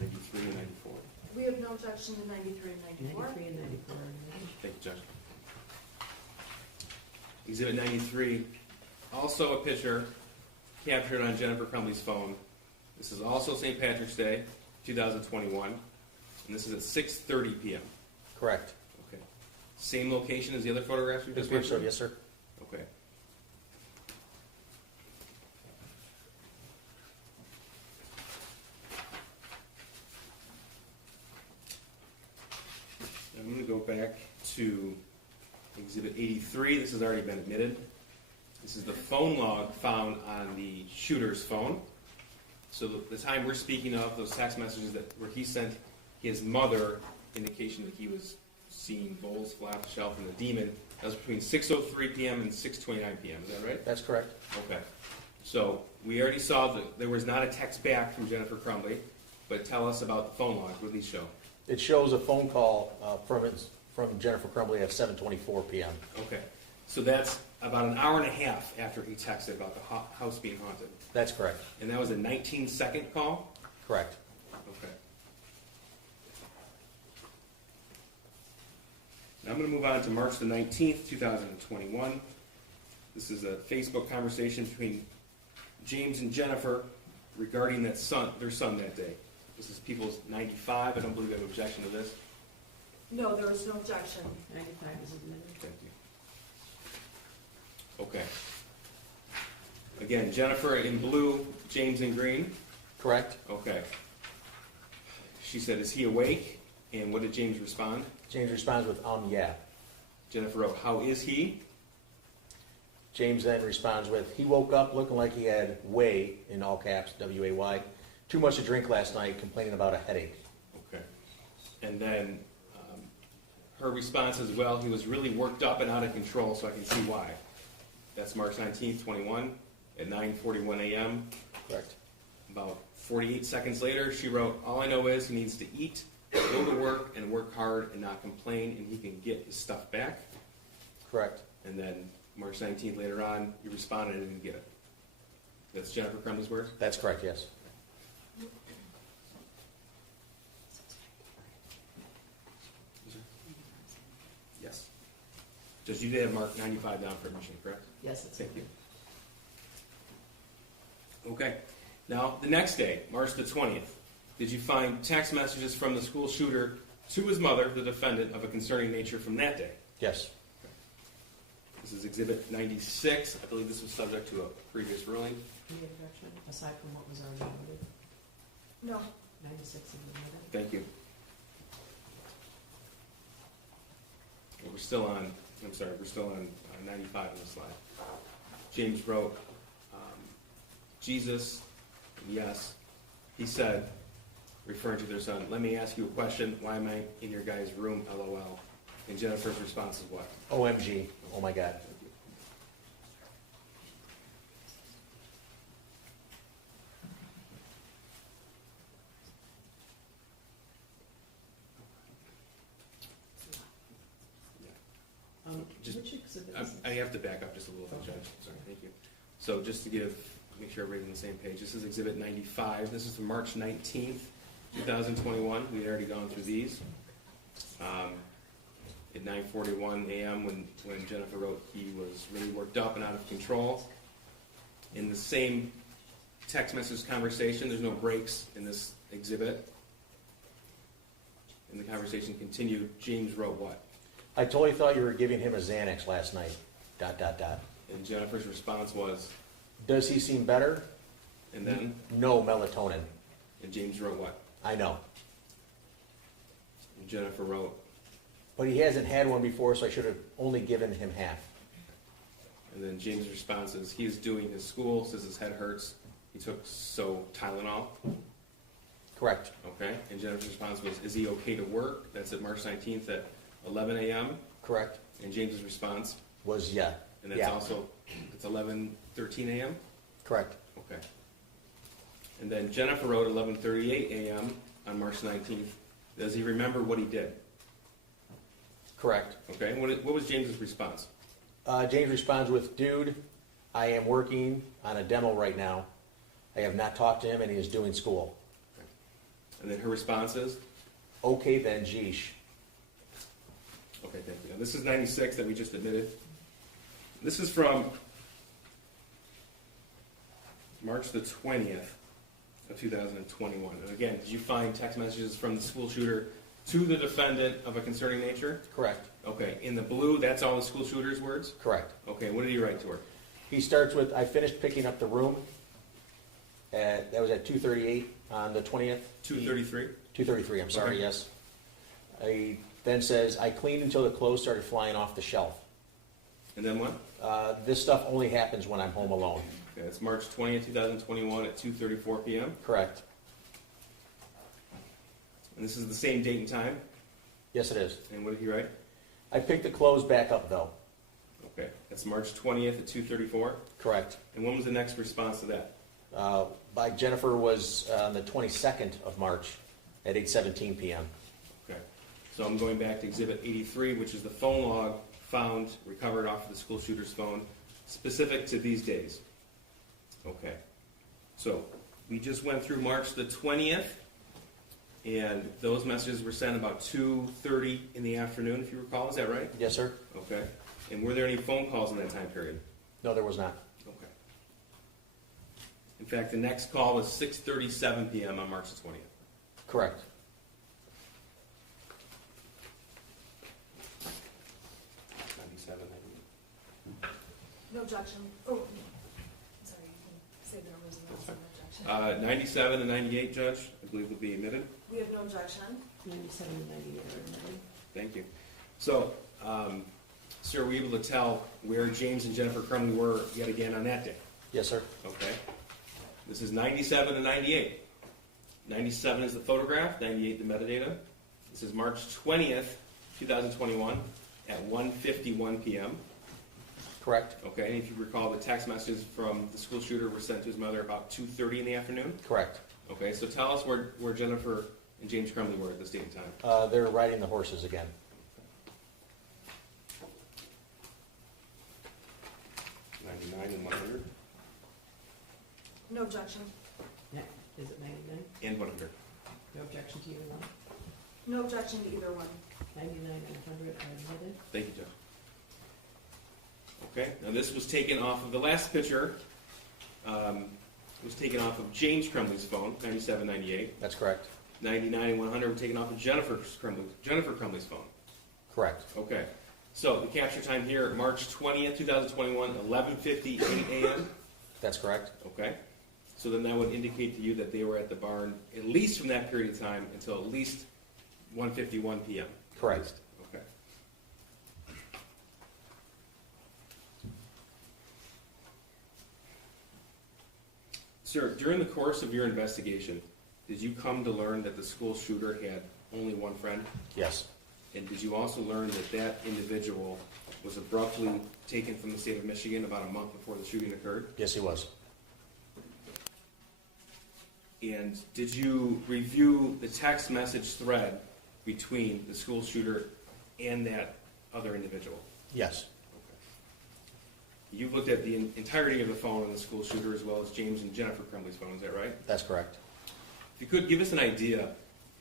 '93 and 94. We have no objection to 93 and 94. 93 and 94 are admitted. Thank you, Judge. Exhibit 93, also a picture captured on Jennifer Crumbley's phone. This is also St. Patrick's Day, 2021, and this is at 6:30 p.m. Correct. Okay. Same location as the other photographs we It just appears so, mentioned? yes, sir. Okay. I'm going to go back to Exhibit 83. This has already been admitted. This is the phone log found on the shooter's phone. So the time we're speaking of, those text messages where he sent his mother indication that he was seeing bowls fly off the shelf and the demon, that was between 6:03 p.m. and 6:29 p.m. Is that right? That's correct. Okay. So we already saw that there was not a text back from Jennifer Crumbley, but tell us about the phone log. What do these show? It shows a phone call from Jennifer Crumbley at 7:24 p.m. Okay. So that's about an hour and a half after he texted about the house being haunted. That's correct. And that was a 19-second call? Correct. Okay. Now I'm going to move on to March the 19th, 2021. This is a Facebook conversation between James and Jennifer regarding their son that day. This is People's 95. I don't believe we have an objection to this. No, there was no objection. 95 is admitted. Thank you. Okay. Again, Jennifer in blue, James in green. Correct. Okay. She said, "Is he awake?" And what did James respond? James responds with, yeah. Jennifer wrote, "How is he?" James then responds with, he woke up looking like he had way, in all caps, W-A-Y, too much to drink last night, complaining about a headache. Okay. And then her response is, "Well, he was really worked up and out of control, so I can see why." That's March 19th, 21, at 9:41 a.m. Correct. About 48 seconds later, she wrote, "All I know is he needs to eat, go to work, and work hard and not complain, and he can get his stuff back." Correct. And then March 19th, later on, you responded and didn't get it. That's Jennifer Crumbley's words? That's correct, yes. Yes. Just you did have marked 95 down for admission, correct? Yes, it's Thank you. Okay. Now, the next day, March the 20th, did you find text messages from the school shooter to his mother, the defendant, of a concerning nature from that day? Yes. This is Exhibit 96. I believe this was subject to a previous ruling. Any objection, aside from what was already noted? No. 96 is admitted. Thank you. We're still on 95 on the slide. James wrote, Jesus Yes. He said, referring to their son, let me ask you a question. Why am I in your guy's room? LOL. And Jennifer's response is what? OMG, oh my God. Just- Which exhibit is I have to back up just a little bit, Judge. Sorry, thank you. So just to make sure everybody's on the same page, this is Exhibit 95. This is from March 19th, 2021. We'd already gone through these. At 9:41 a.m. when Jennifer wrote he was really worked up and out of control. In the same text message conversation, there's no breaks in this exhibit. And the conversation continued. James wrote what? I totally thought you were giving him a Xanax last night, ... And Jennifer's response was, Does he seem better? and then, No melatonin. and James wrote what? I know. And Jennifer wrote, But he hasn't had one before, so I should have only given him half. and then James' response is, he is doing his school, says his head hurts. He took Tylenol, Correct. okay? And Jennifer's response was, is he okay to work? That's at March 19th at 11 a.m. Correct. And James's response, Was yeah. and that's Yeah. also, it's 11:13 a.m.? Correct. Okay. And then Jennifer wrote 11:38 a.m. on March 19th. Does he remember what he did? Correct. Okay, and what was James's response? James responds with, Dude, I am working on a demo right now. I have not talked to him, and he is doing school. And then her response is, Okay then, geesh. okay, thank you. Now, this is 96 that we just admitted. This is from March the 20th of 2021. And again, did you find text messages from the school shooter to the defendant of a concerning nature? Correct. Okay, in the blue, that's all the school shooter's words? Correct. Okay, what did he write to her? He starts with, I finished picking up the room. That was at 2:38 on the 20th. 2:33? 2:33, I'm sorry, Okay. yes. He then says, I cleaned until the clothes started flying off the shelf. And then what? This stuff only happens when I'm home alone. Okay, it's March 20th, 2021 at 2:34 p.m. Correct. And this is the same date and time? Yes, it is. And what did he write? I picked the clothes back up, though. Okay, that's March 20th at 2:34. Correct. And when was the next response to that? By Jennifer was on the 22nd of March at 8:17 p.m. Okay, so I'm going back to Exhibit 83, which is the phone log found, recovered off of the school shooter's phone, specific to these days. Okay, so we just went through March the 20th, and those messages were sent about 2:30 in the afternoon, if you recall, is that right? Yes, sir? Okay, and were there any phone calls in that time period? No, there was not. Okay. In fact, the next call was 6:37 p.m. on March the 20th. Correct. No objection. Oh, sorry, you can say the numbers and also no objection. 97 and 98, Judge, I believe will be admitted. We have no objection. 97 and 98 are admitted. Thank you. So, sir, were you able to tell where James and Jennifer Crumbley were yet again on that day? Yes, sir. Okay. This is 97 and 98. 97 is the photograph, 98 the metadata. This is March 20th, 2021 at 1:51 p.m. Correct. Okay, and if you recall, the text messages from the school shooter were sent to his mother about 2:30 in the afternoon. Correct. Okay, so tell us where Jennifer and James Crumbley were at this date and time. They're riding the horses again. And 100 No objection. Yeah, is it 99? and 100. No objection to either one? No objection to either one. 99 and 100 are admitted. Thank you, Jeff. Okay, now this was taken off of the last picture. Was taken off of James Crumbley's phone, 97, 98. That's correct. 99 and 100 were taken off of Jennifer Crumbley's phone. Correct. Okay, so the capture time here, March 20th, 2021, 11:58 a.m. That's correct. Okay, so then that would indicate to you that they were at the barn at least from that period of time until at least 1:51 p.m. Correct. Okay. Sir, during the course of your investigation, did you come to learn that the school shooter had only one friend? Yes, And did you also learn that that individual was abruptly taken from the state of Michigan about a month before the shooting occurred? yes, he was. And did you review the text message thread between the school shooter and that other individual? Yes, You've looked at the entirety of the phone of the school shooter as well as James and Jennifer Crumbley's phone, is that right? that's correct. If you could give us an idea,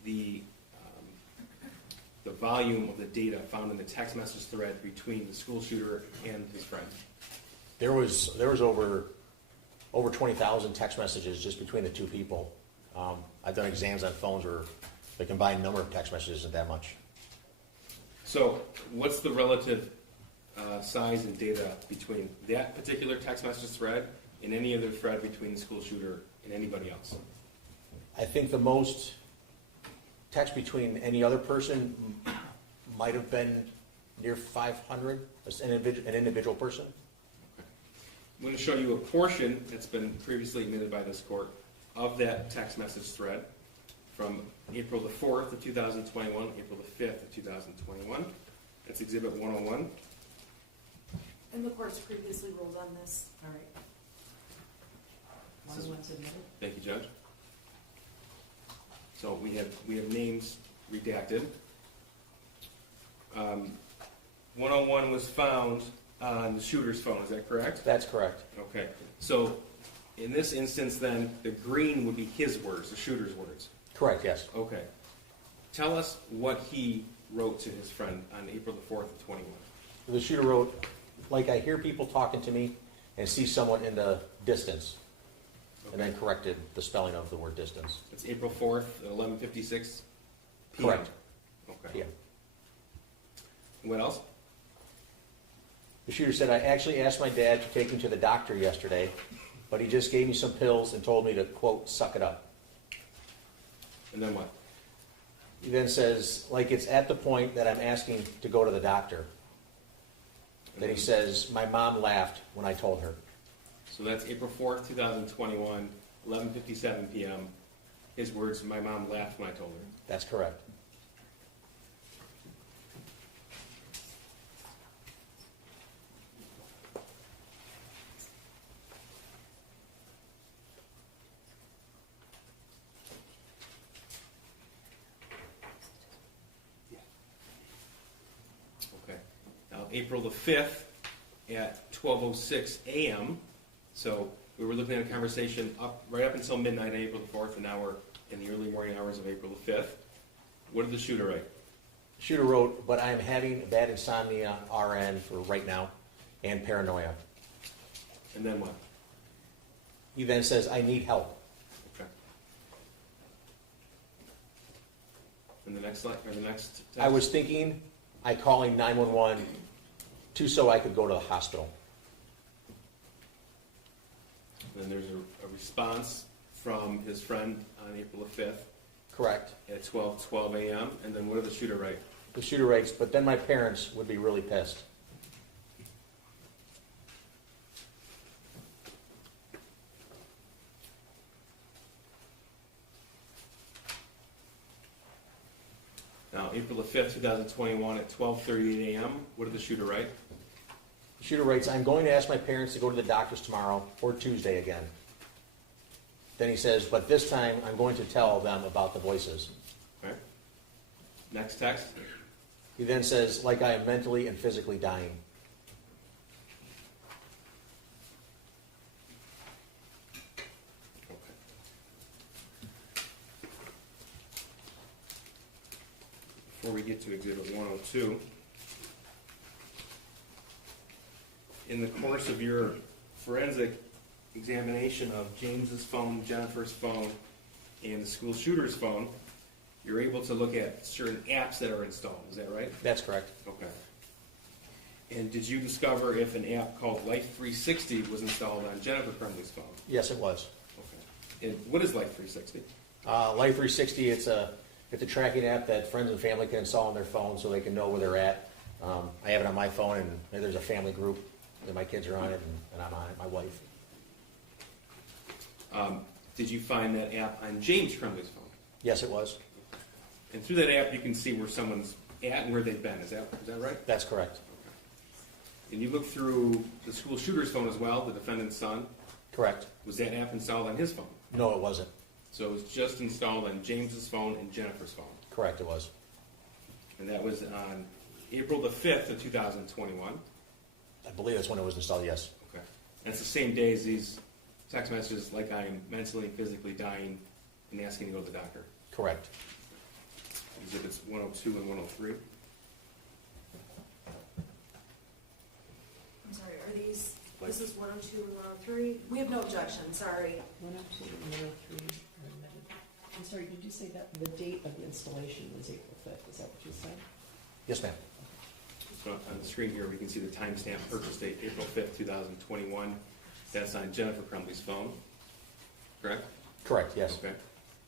the volume of the data found in the text message thread between the school shooter and his friend. There was over 20,000 text messages just between the two people. I've done exams on phones where the combined number of text messages isn't that much. So what's the relative size and data between that particular text message thread and any other thread between the school shooter and anybody else? I think the most text between any other person might have been near 500, an individual person. I'm going to show you a portion that's been previously admitted by this court of that text message thread from April the 4th of 2021, April the 5th of 2021. That's Exhibit 101. And the court's previously ruled on this. All right. This is- One's admitted. Thank you, Judge. So we have names redacted. 101 was found on the shooter's phone, is that correct? That's correct. Okay, so in this instance then, the green would be his words, the shooter's words. Correct, yes. Okay. Tell us what he wrote to his friend on April the 4th of 21. The shooter wrote, like I hear people talking to me and see someone in the distance, and then corrected the spelling of the word distance. It's April 4th at 11:56 p.m. Correct. Okay. Yeah. What else? The shooter said, I actually asked my dad to take me to the doctor yesterday, but he just gave me some pills and told me to, quote, suck it up. And then what? He then says, like it's at the point that I'm asking to go to the doctor. Then he says, my mom laughed when I told her. So that's April 4th, 2021, 11:57 p.m. His words, my mom laughed when I told her. That's correct. Okay. Now, April the 5th at 12:06 a.m. So we were looking at a conversation right up until midnight on April the 4th, and now we're in the early morning hours of April the 5th. What did the shooter write? The shooter wrote, but I am having bad insomnia, RN, for right now, and paranoia. And then what? He then says, I need help. Okay. And the next slide, or the next text? I was thinking I calling 911 so I could go to the hospital. And then there's a response from his friend on April the 5th Correct. at 12:12 a.m. And then what did the shooter write? The shooter writes, but then my parents would be really pissed. Now, April the 5th, 2021 at 12:38 a.m. What did the shooter write? The shooter writes, I'm going to ask my parents to go to the doctors tomorrow or Tuesday again. Then he says, but this time I'm going to tell them about the voices. Okay. Next text. He then says, like I am mentally and physically dying. Okay. Before we get to Exhibit 102, in the course of your forensic examination of James's phone, Jennifer's phone, and the school shooter's phone, you're able to look at certain apps that are installed. Is that right? That's correct. Okay. And did you discover if an app called Life 360 was installed on Jennifer Crumbley's phone? Yes, it was. Okay. And what is Life 360? Life 360, it's a tracking app that friends and family can install on their phone so they can know where they're at. I have it on my phone, and there's a family group that my kids are on it, and I'm on it, my wife. Did you find that app on James Crumbley's phone? Yes, it was. And through that app, you can see where someone's at and where they've been. Is that right? That's correct. And you looked through the school shooter's phone as well, the defendant's son. Correct. Was that app installed on his phone? No, it wasn't. So it was just installed on James's phone and Jennifer's phone. Correct, it was. And that was on April the 5th of 2021. I believe that's when it was installed, yes. Okay. And it's the same day as these text messages, like I am mentally and physically dying and asking to go to the doctor. Correct. Exhibits 102 and 103. I'm sorry, are these, this is 102 and 103? We have no objection, sorry. 102 and 103 are admitted. I'm sorry, did you say that the date of the installation was April 5th? Is that what you said? Yes, ma'am. So on the screen here, we can see the timestamp purchase date, April 5th, 2021. That's on Jennifer Crumbley's phone, correct? Correct, yes. Okay.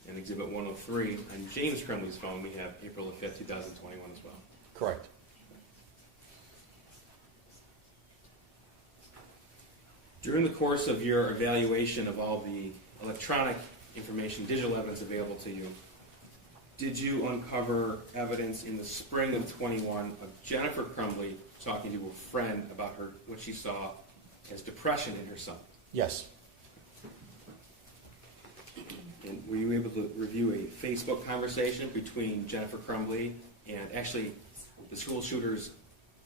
And exhibit 103, on James Crumbley's phone, we have April the 5th, 2021 as well. Correct. During the course of your evaluation of all the electronic information, digital evidence available to you, did you uncover evidence in the spring of 21 of Jennifer Crumbley talking to a friend about what she saw as depression in her son? Yes. And were you able to review a Facebook conversation between Jennifer Crumbley and actually the school shooter's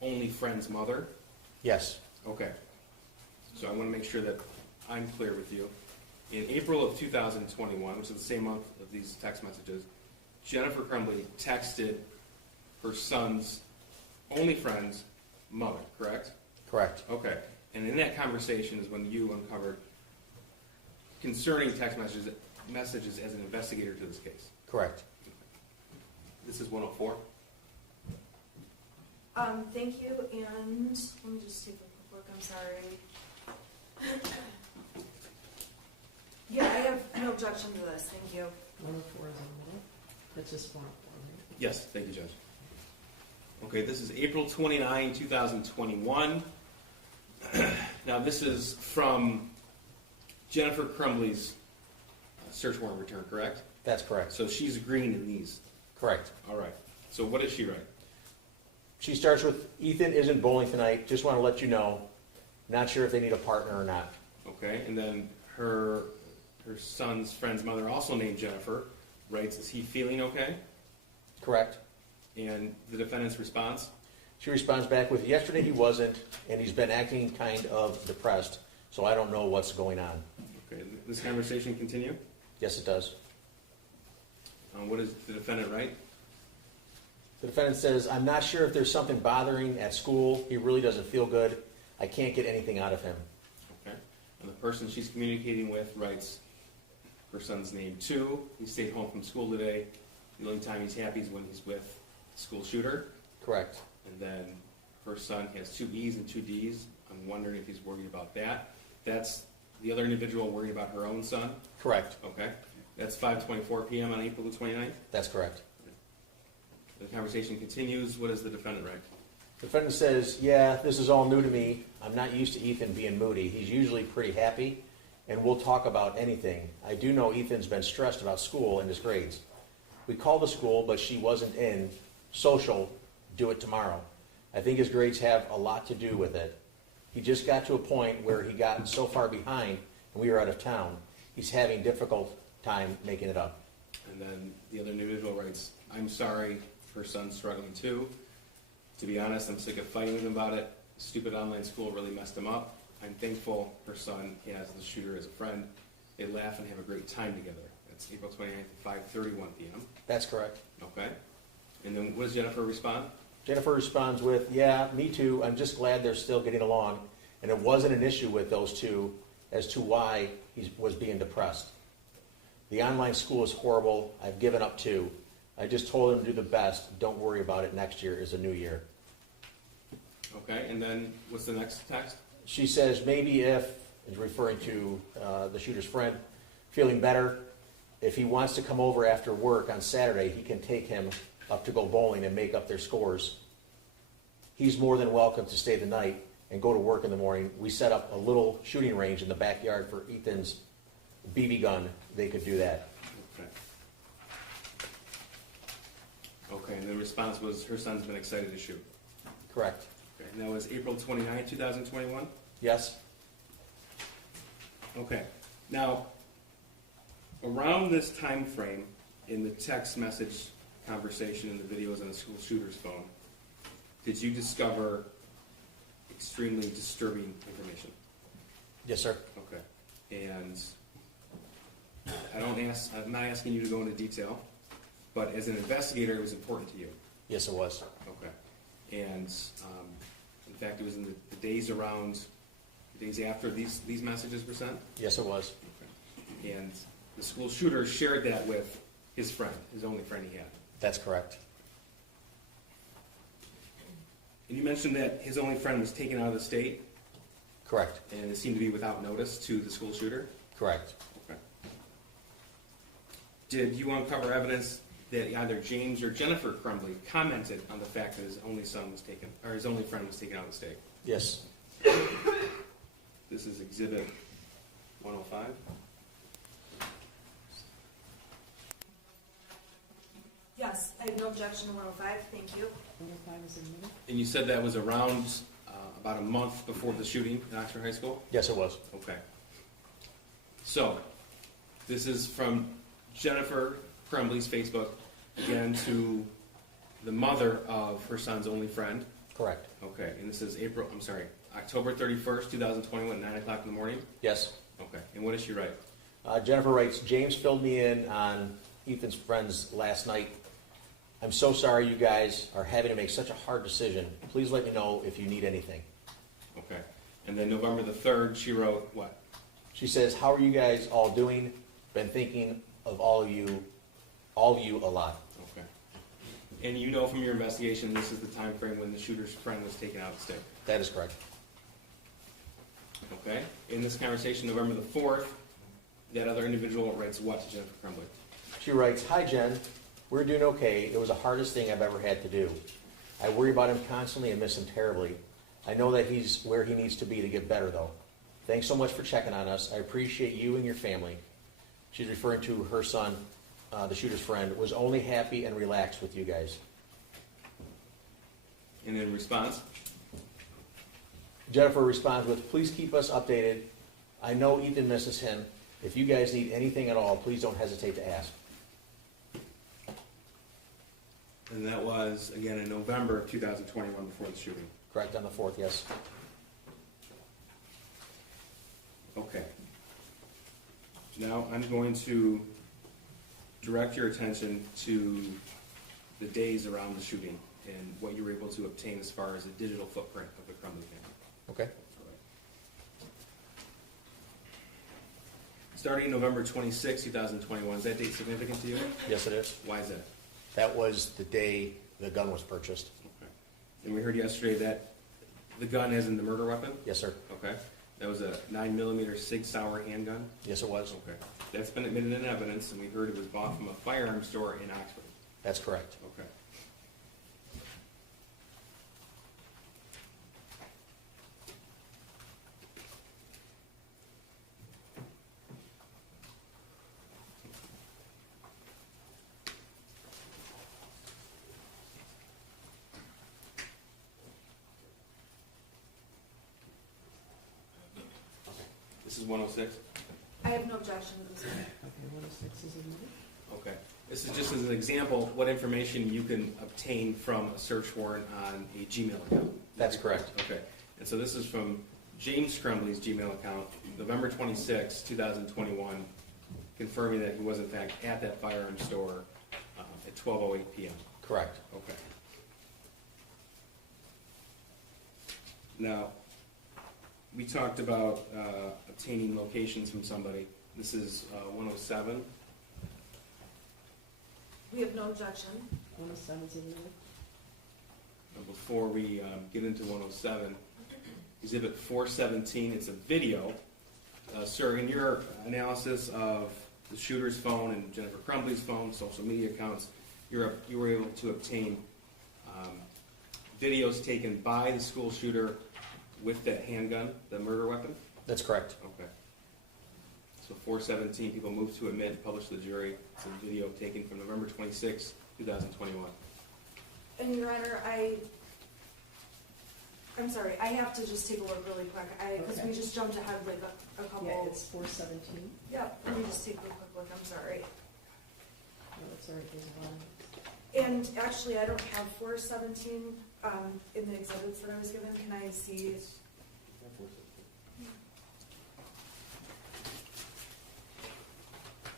only friend's mother? Yes. Okay. So I want to make sure that I'm clear with you. In April of 2021, which is the same month of these text messages, Jennifer Crumbley texted her son's only friend's mother, correct? Correct. Okay. And in that conversation is when you uncovered concerning text messages as an investigator to this case. Correct. This is 104. Thank you, and let me just take a quick look, I'm sorry. Yeah, I have no objection to this, thank you. 104 is admitted. That's just 104, right? Yes, thank you, Judge. Okay, this is April 29, 2021. Now, this is from Jennifer Crumbley's search warrant return, correct? That's correct. So she's agreeing in these. Correct. All right. So what does she write? She starts with, Ethan isn't bowling tonight, just want to let you know. Not sure if they need a partner or not. Okay, and then her son's friend's mother, also named Jennifer, writes, is he feeling okay? Correct. And the defendant's response? She responds back with, yesterday he wasn't, and he's been acting kind of depressed, so I don't know what's going on. Okay, this conversation continue? Yes, it does. What does the defendant write? The defendant says, I'm not sure if there's something bothering at school. He really doesn't feel good. I can't get anything out of him. Okay. And the person she's communicating with writes her son's name too. He stayed home from school today. The only time he's happy is when he's with the school shooter. Correct. And then her son has 2 E's and 2 D's. I'm wondering if he's worried about that. That's the other individual worried about her own son. Correct. Okay. That's 5:24 p.m. on April the 29th. That's correct. The conversation continues. What does the defendant write? The defendant says, yeah, this is all new to me. I'm not used to Ethan being moody. He's usually pretty happy, and we'll talk about anything. I do know Ethan's been stressed about school and his grades. We called the school, but she wasn't in. Social, do it tomorrow. I think his grades have a lot to do with it. He just got to a point where he got so far behind, and we were out of town. He's having difficult time making it up. And then the other individual writes, I'm sorry, her son's struggling too. To be honest, I'm sick of fighting with him about it. Stupid online school really messed him up. I'm thankful her son has the shooter as a friend. They laugh and have a great time together. That's April 29th at 5:31 p.m. That's correct. Okay. And then what does Jennifer respond? Jennifer responds with, yeah, me too. I'm just glad they're still getting along. And it wasn't an issue with those two as to why he was being depressed. The online school is horrible. I've given up too. I just told him to do the best. Don't worry about it. Next year is a new year. Okay, and then what's the next text? She says maybe if, is referring to the shooter's friend, feeling better, if he wants to come over after work on Saturday, he can take him up to go bowling and make up their scores. He's more than welcome to stay the night and go to work in the morning. We set up a little shooting range in the backyard for Ethan's BB gun, they could do that. Okay. Okay, and the response was her son's been excited to shoot. Correct. Okay, and that was April 29, 2021? Yes? Okay. Now, around this time frame, in the text message conversation and the videos on the school shooter's phone, did you discover extremely disturbing information? Yes, sir. Okay. And I'm not asking you to go into detail, but as an investigator, it was important to you. Yes, it was. Okay. And in fact, it was in the days after these messages were sent? Yes, it was. Okay. And the school shooter shared that with his friend, his only friend he had. That's correct. And you mentioned that his only friend was taken out of the state, Correct. and it seemed to be without notice to the school shooter? Correct. Okay. Did you uncover evidence that either James or Jennifer Crumbley commented on the fact that his only son was taken, or his only friend was taken out of the state? Yes. This is Exhibit 105. Yes, I have no objection to 105, thank you. 105 is admitted. And you said that was around about a month before the shooting in Oxford High School? Yes, it was. Okay. So, this is from Jennifer Crumbley's Facebook, again to the mother of her son's only friend. Correct. Okay, and this is October 31st, 2021, 9 o'clock in the morning? Yes. Okay, and what does she write? Jennifer writes, James filled me in on Ethan's friends last night. I'm so sorry you guys are having to make such a hard decision. Please let me know if you need anything. Okay, and then November the 3rd, she wrote what? She says, how are you guys all doing? Been thinking of all of you a lot. Okay. And you know from your investigation, this is the time frame when the shooter's friend was taken out of the state? That is correct. Okay, in this conversation, November the 4th, that other individual writes what to Jennifer Crumbley? She writes, hi Jen, we're doing okay. It was the hardest thing I've ever had to do. I worry about him constantly and miss him terribly. I know that he's where he needs to be to get better though. Thanks so much for checking on us. I appreciate you and your family. She's referring to her son, the shooter's friend, was only happy and relaxed with you guys. And in response? Jennifer responds with, please keep us updated. I know Ethan misses him. If you guys need anything at all, please don't hesitate to ask. And that was, again, in November of 2021 before the shooting. Correct, on the 4th, yes. Okay. Now I'm going to direct your attention to the days around the shooting and what you were able to obtain as far as a digital footprint of the Crumbley family. Okay. Starting November 26, 2021, is that date significant to you? Yes, it is. Why is that? That was the day the gun was purchased. Okay. And we heard yesterday that the gun as in the murder weapon? Yes, sir. Okay. That was a 9mm Sig Sauer handgun? Yes, it was. Okay. That's been admitted in evidence, and we heard it was bought from a firearms store in Oxford. That's correct. Okay. This is 106? I have no objection to this. Okay, 106 is admitted. Okay. This is just as an example, what information you can obtain from a search warrant on a Gmail account. That's correct. Okay. And so this is from James Crumbley's Gmail account, November 26, 2021, confirming that he was in fact at that firearms store at 12:08 p.m. Correct. Okay. Now, we talked about obtaining locations from somebody. This is 107. We have no objection. 107 is admitted. Before we get into 107, Exhibit 417, it's a video. Sir, in your analysis of the shooter's phone and Jennifer Crumbley's phone, social media accounts, you were able to obtain videos taken by the school shooter with that handgun, the murder weapon? That's correct. Okay. So 417, people move to admit and publish to the jury. It's a video taken from November 26, 2021. And Your Honor, I'm sorry, I have to just take a look really quick, because we Okay. just jumped ahead like a couple. Yeah, it's 417. Yeah, let me just take a quick look, I'm sorry. No, it's already, there's a lot of. And actually, I don't have 417 in the exhibits that I was given. Can I see?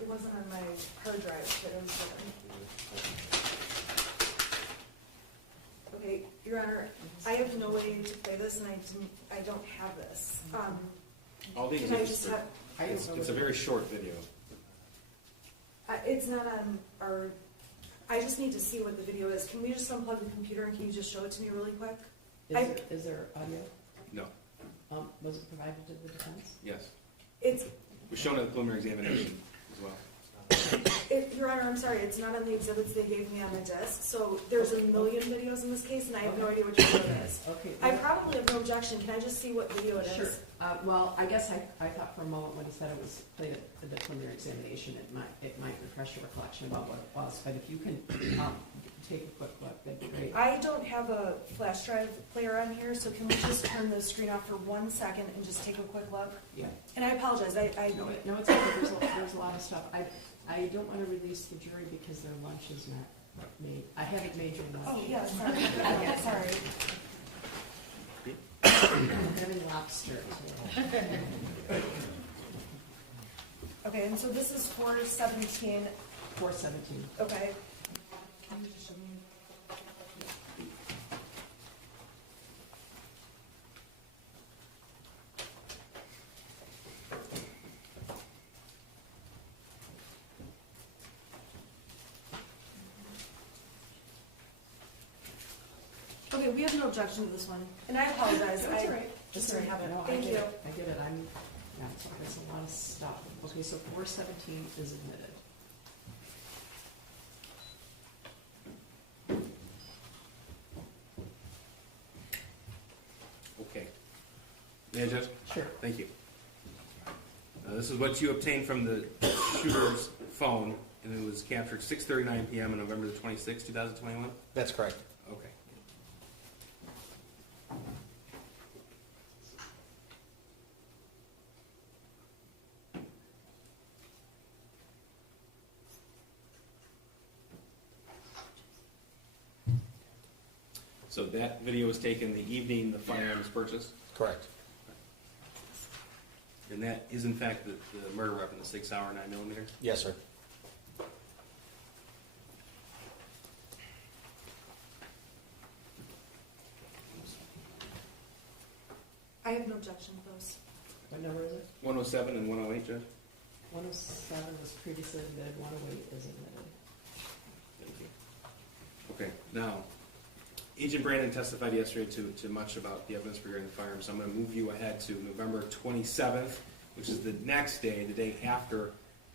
It wasn't on my hard drive that I was given. Okay, Your Honor, I have no way to play this, and I don't have this. All the Can I exhibits, just have? I don't it's know a what- very short video. It's not on our. I just need to see what the video is. Can we just unplug the computer and can you just show it to me really quick? Is there audio? No, Was it provided to the defense? yes. It's, It was shown at the preliminary examination as well. Your Honor, I'm sorry, it's not on the exhibits they gave me on the disc. So there's a million videos in this case, and I have no idea which video it is. Okay. I probably have no objection. Can I just see what video it is? Sure. Well, I guess I thought for a moment when he said it was played at the preliminary examination, it might refresh your recollection about what it was. But if you can take a quick look, that'd be great. I don't have a flash drive player on here, so can we just turn the screen off for 1 second and just take a quick look? Yeah. And I apologize, I No, it's okay. There's a lot of stuff. I don't want to release the jury because their lunch is not made. I haven't made your lunch. Oh, yeah, sorry. Yeah, sorry. I'm having lobster today. Okay, and so this is 417. 417. Okay. Can you just show me? Okay, we have no objection to this one, and I apologize. That's all right. Just That's didn't all have right. it. No, Thank you. I get it. Yeah, it's okay. There's a lot of stuff. Okay, so 417 is admitted. Okay. May I, Judge? Sure. Thank you. This is what you obtained from the shooter's phone, and it was captured 6:39 p.m. on November the 26th, 2021? That's correct. Okay. So that video was taken the evening the firearm was purchased, Correct. and that is in fact the murder weapon, the 6-hour 9mm? Yes, sir. I have no objection to those. What number is it? 107 and 108, Judge? 107 was previously admitted, 108 is admitted. Thank you. Okay, now, Agent Brandon testified yesterday to much about the evidence regarding the firearm, so I'm going to move you ahead to November 27th, which is the next day, the day after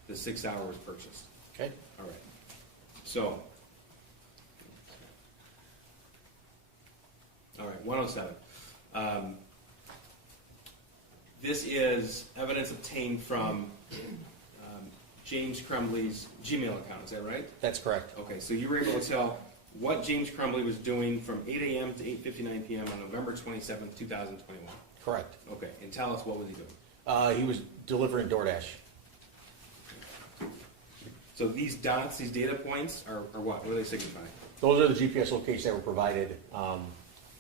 the 6-hour was purchased. Okay. All right. So, all right, 107. This is evidence obtained from James Crumbley's Gmail account, is that right? That's correct. Okay, so you were able to tell what James Crumbley was doing from 8 a.m. to 8:59 p.m. on November 27th, 2021. Correct. Okay, and tell us what was he doing? He was delivering DoorDash. So these dots, these data points, are what? What do they signify? Those are the GPS locations that were provided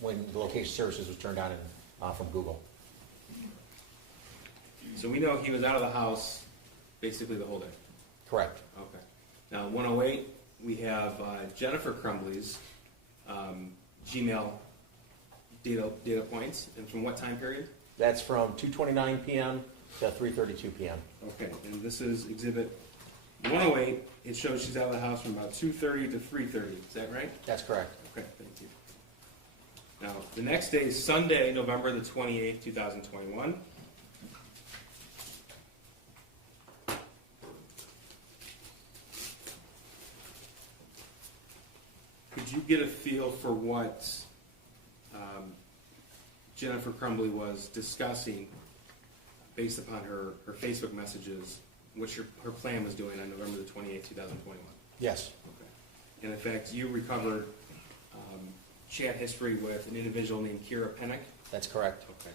when the location services was turned on from Google. So we know he was out of the house basically the whole day. Correct. Okay. Now, 108, we have Jennifer Crumbley's Gmail data points, and from what time period? That's from 2:29 p.m. to 3:32 p.m. Okay, and this is Exhibit 108. It shows she's out of the house from about 2:30 to 3:30. Is that right? That's correct. Okay, thank you. Now, the next day is Sunday, November the 28th, 2021. Could you get a feel for what Jennifer Crumbley was discussing based upon her Facebook messages, what her plan was doing on November the 28th, 2021. Yes, Okay. And in fact, you recovered chat history with an individual named Kira Pennick. that's correct. Okay.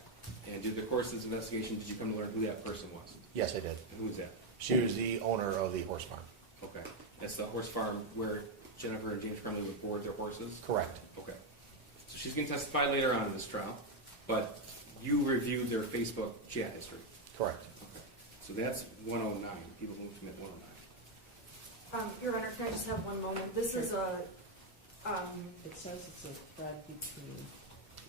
And through the course of this investigation, did you come to learn who that person was? Yes, I did. And who was that? She was the owner of the horse farm. Okay. That's the horse farm where Jennifer and James Crumbley would board their horses? Correct. Okay. So she's going to testify later on in this trial, but you reviewed their Facebook chat history. Correct. Okay. So that's 109. People who commit 109. Your Honor, can I just have one moment? This is a, It says it's a thread between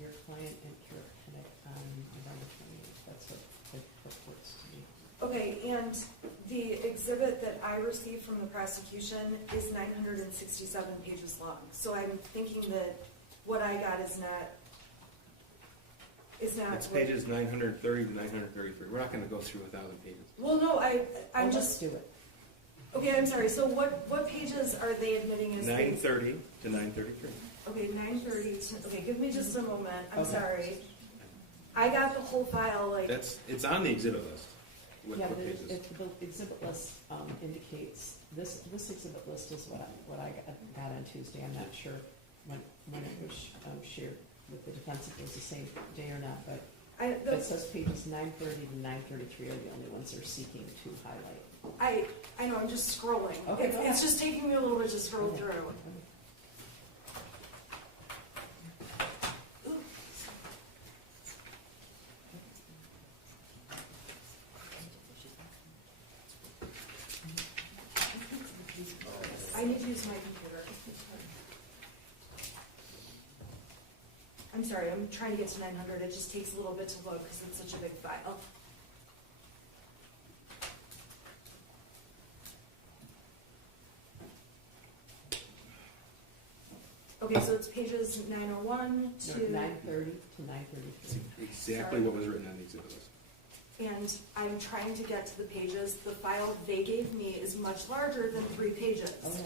your client and Kira Pennick on November 28th. That's what it purports to be. okay, and the exhibit that I received from the prosecution is 967 pages long. So I'm thinking that what I got is not It's what- pages 930 to 933. We're not going to go through 1,000 pages. Well, no, I'm Let's just, do it. okay, I'm sorry. So what pages are they admitting as? 930 to 933. Okay, 9:30 to, okay, give me just a moment. I'm Okay. sorry. I got the whole file, like, It's on the exhibit list. What Yeah, what but pages? the exhibit list indicates, this exhibit list is what I got on Tuesday. I'm not sure when it was shared with the defense, if it was the same day or not, but it says pages 930 to 933 are the only ones they're seeking to highlight. I know, I'm just scrolling. Okay, It's go it's ahead. just taking me a little bit to scroll through. I need to use my computer. I'm sorry, I'm trying to get to 900. It just takes a little bit to load because it's such a big file. Okay, so it's pages 901 No, to, 930 to 933. Exactly what was written on the exhibit list. and I'm trying to get to the pages. The file they gave me is much larger than 3 pages. Okay.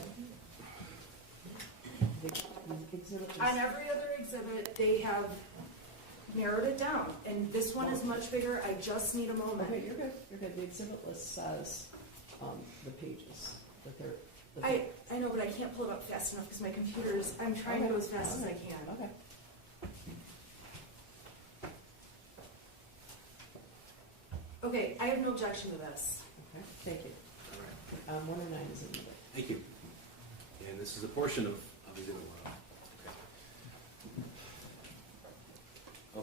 The exhibit is- On every other exhibit, they have narrowed it down, and this one is much bigger. I just need a moment. Okay, you're good, you're good. The exhibit list says, the pages that they're. I know, but I can't pull it up fast enough because my computer's, I'm trying to go as fast as I can. Okay. Okay, I have no objection to this. Okay, thank you. All right. 109 is in there. Thank you. And this is a portion of exhibit 1.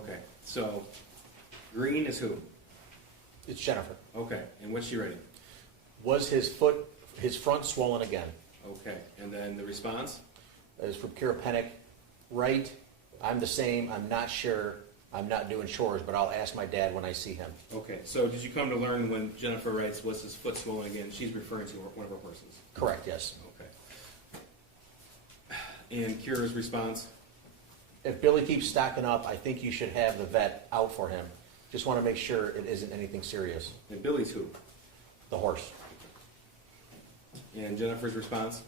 Okay. Okay, so green is who? It's Jennifer. Okay, and what's she writing? Was his front swollen again? Okay, and then the response? Is from Kira Pennick. Right, I'm the same, I'm not sure, I'm not doing chores, but I'll ask my dad when I see him. Okay, so did you come to learn when Jennifer writes, was his foot swollen again? She's referring to one of her horses. Correct, yes. Okay. And Kira's response? If Billy keeps stocking up, I think you should have the vet out for him. Just want to make sure it isn't anything serious. And Billy's who? The horse. And Jennifer's response?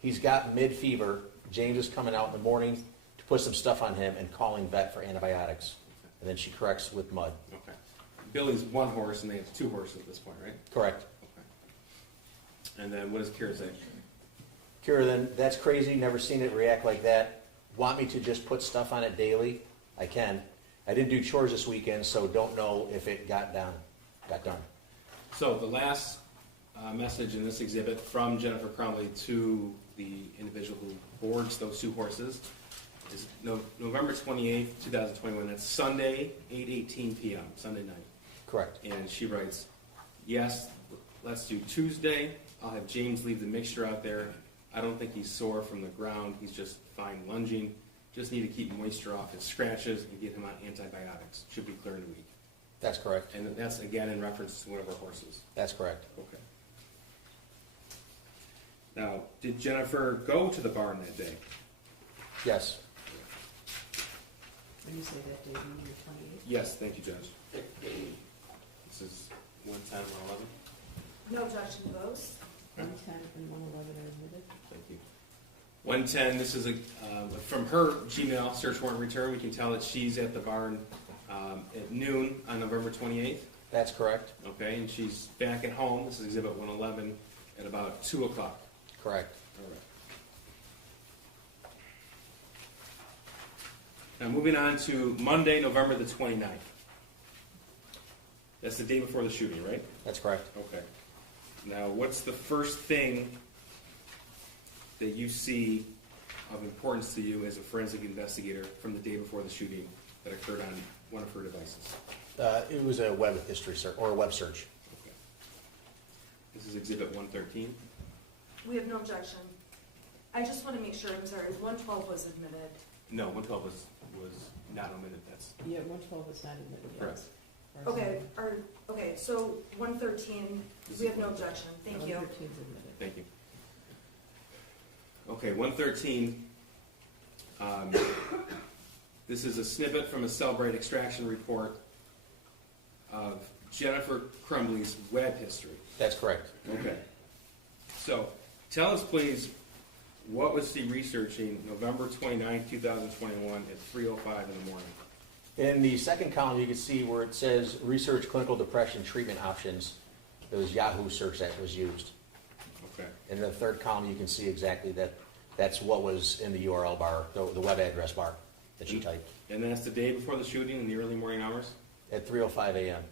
He's got mid-fever. James is coming out in the morning to put some stuff on him and calling vet for antibiotics. And then she corrects with mud. Okay. Billy's one horse and they have 2 horses at this point, right? Correct. Okay. And then what does Kira say? Kira, then, that's crazy, never seen it react like that. Want me to just put stuff on it daily? I can. I didn't do chores this weekend, so don't know if it got done. So the last message in this exhibit from Jennifer Crumbley to the individual who boards those 2 horses is November 28th, 2021. That's Sunday, 8:18 p.m., Sunday night. Correct. And she writes, yes, let's do Tuesday. I'll have James leave the mixture out there. I don't think he's sore from the ground. He's just fine lunging. Just need to keep moisture off his scratches and get him on antibiotics. Should be clear in a week. That's correct. And that's again in reference to one of our horses. That's correct. Okay. Now, did Jennifer go to the barn that day? Yes. When you say that day, you mean the 28th? Yes, thank you, Judge. This is 110, 111. No objection to those. 110 and 111 are admitted. Thank you. 110, this is from her Gmail search warrant return. We can tell that she's at the barn at noon on November 28th. That's correct. Okay, and she's back at home, this is exhibit 111, at about 2 o'clock. Correct. All right. Now, moving on to Monday, November the 29th. That's the day before the shooting, right? That's correct. Okay. Now, what's the first thing that you see of importance to you as a forensic investigator from the day before the shooting that occurred on one of her devices? It was a web history search, or a web search. Okay. This is exhibit 113. We have no objection. I just want to make sure, I'm sorry, 112 was admitted. No, 112 was not omitted, that's Yeah, 112 is not admitted, yes. correct. Okay, so 113, we have no objection, thank you. 113 is admitted. Thank you. Okay, 113. This is a snippet from a Cellbrite extraction report of Jennifer Crumbley's web history. That's correct. Okay. So, tell us please, what was she researching November 29, 2021 at 3:05 in the morning? In the second column, you can see where it says research clinical depression treatment options. It was Yahoo search that was used. Okay. In the third column, you can see exactly that's what was in the URL bar, the web address bar that she typed And that's the day before the shooting in the early morning hours? at 3:05 a.m.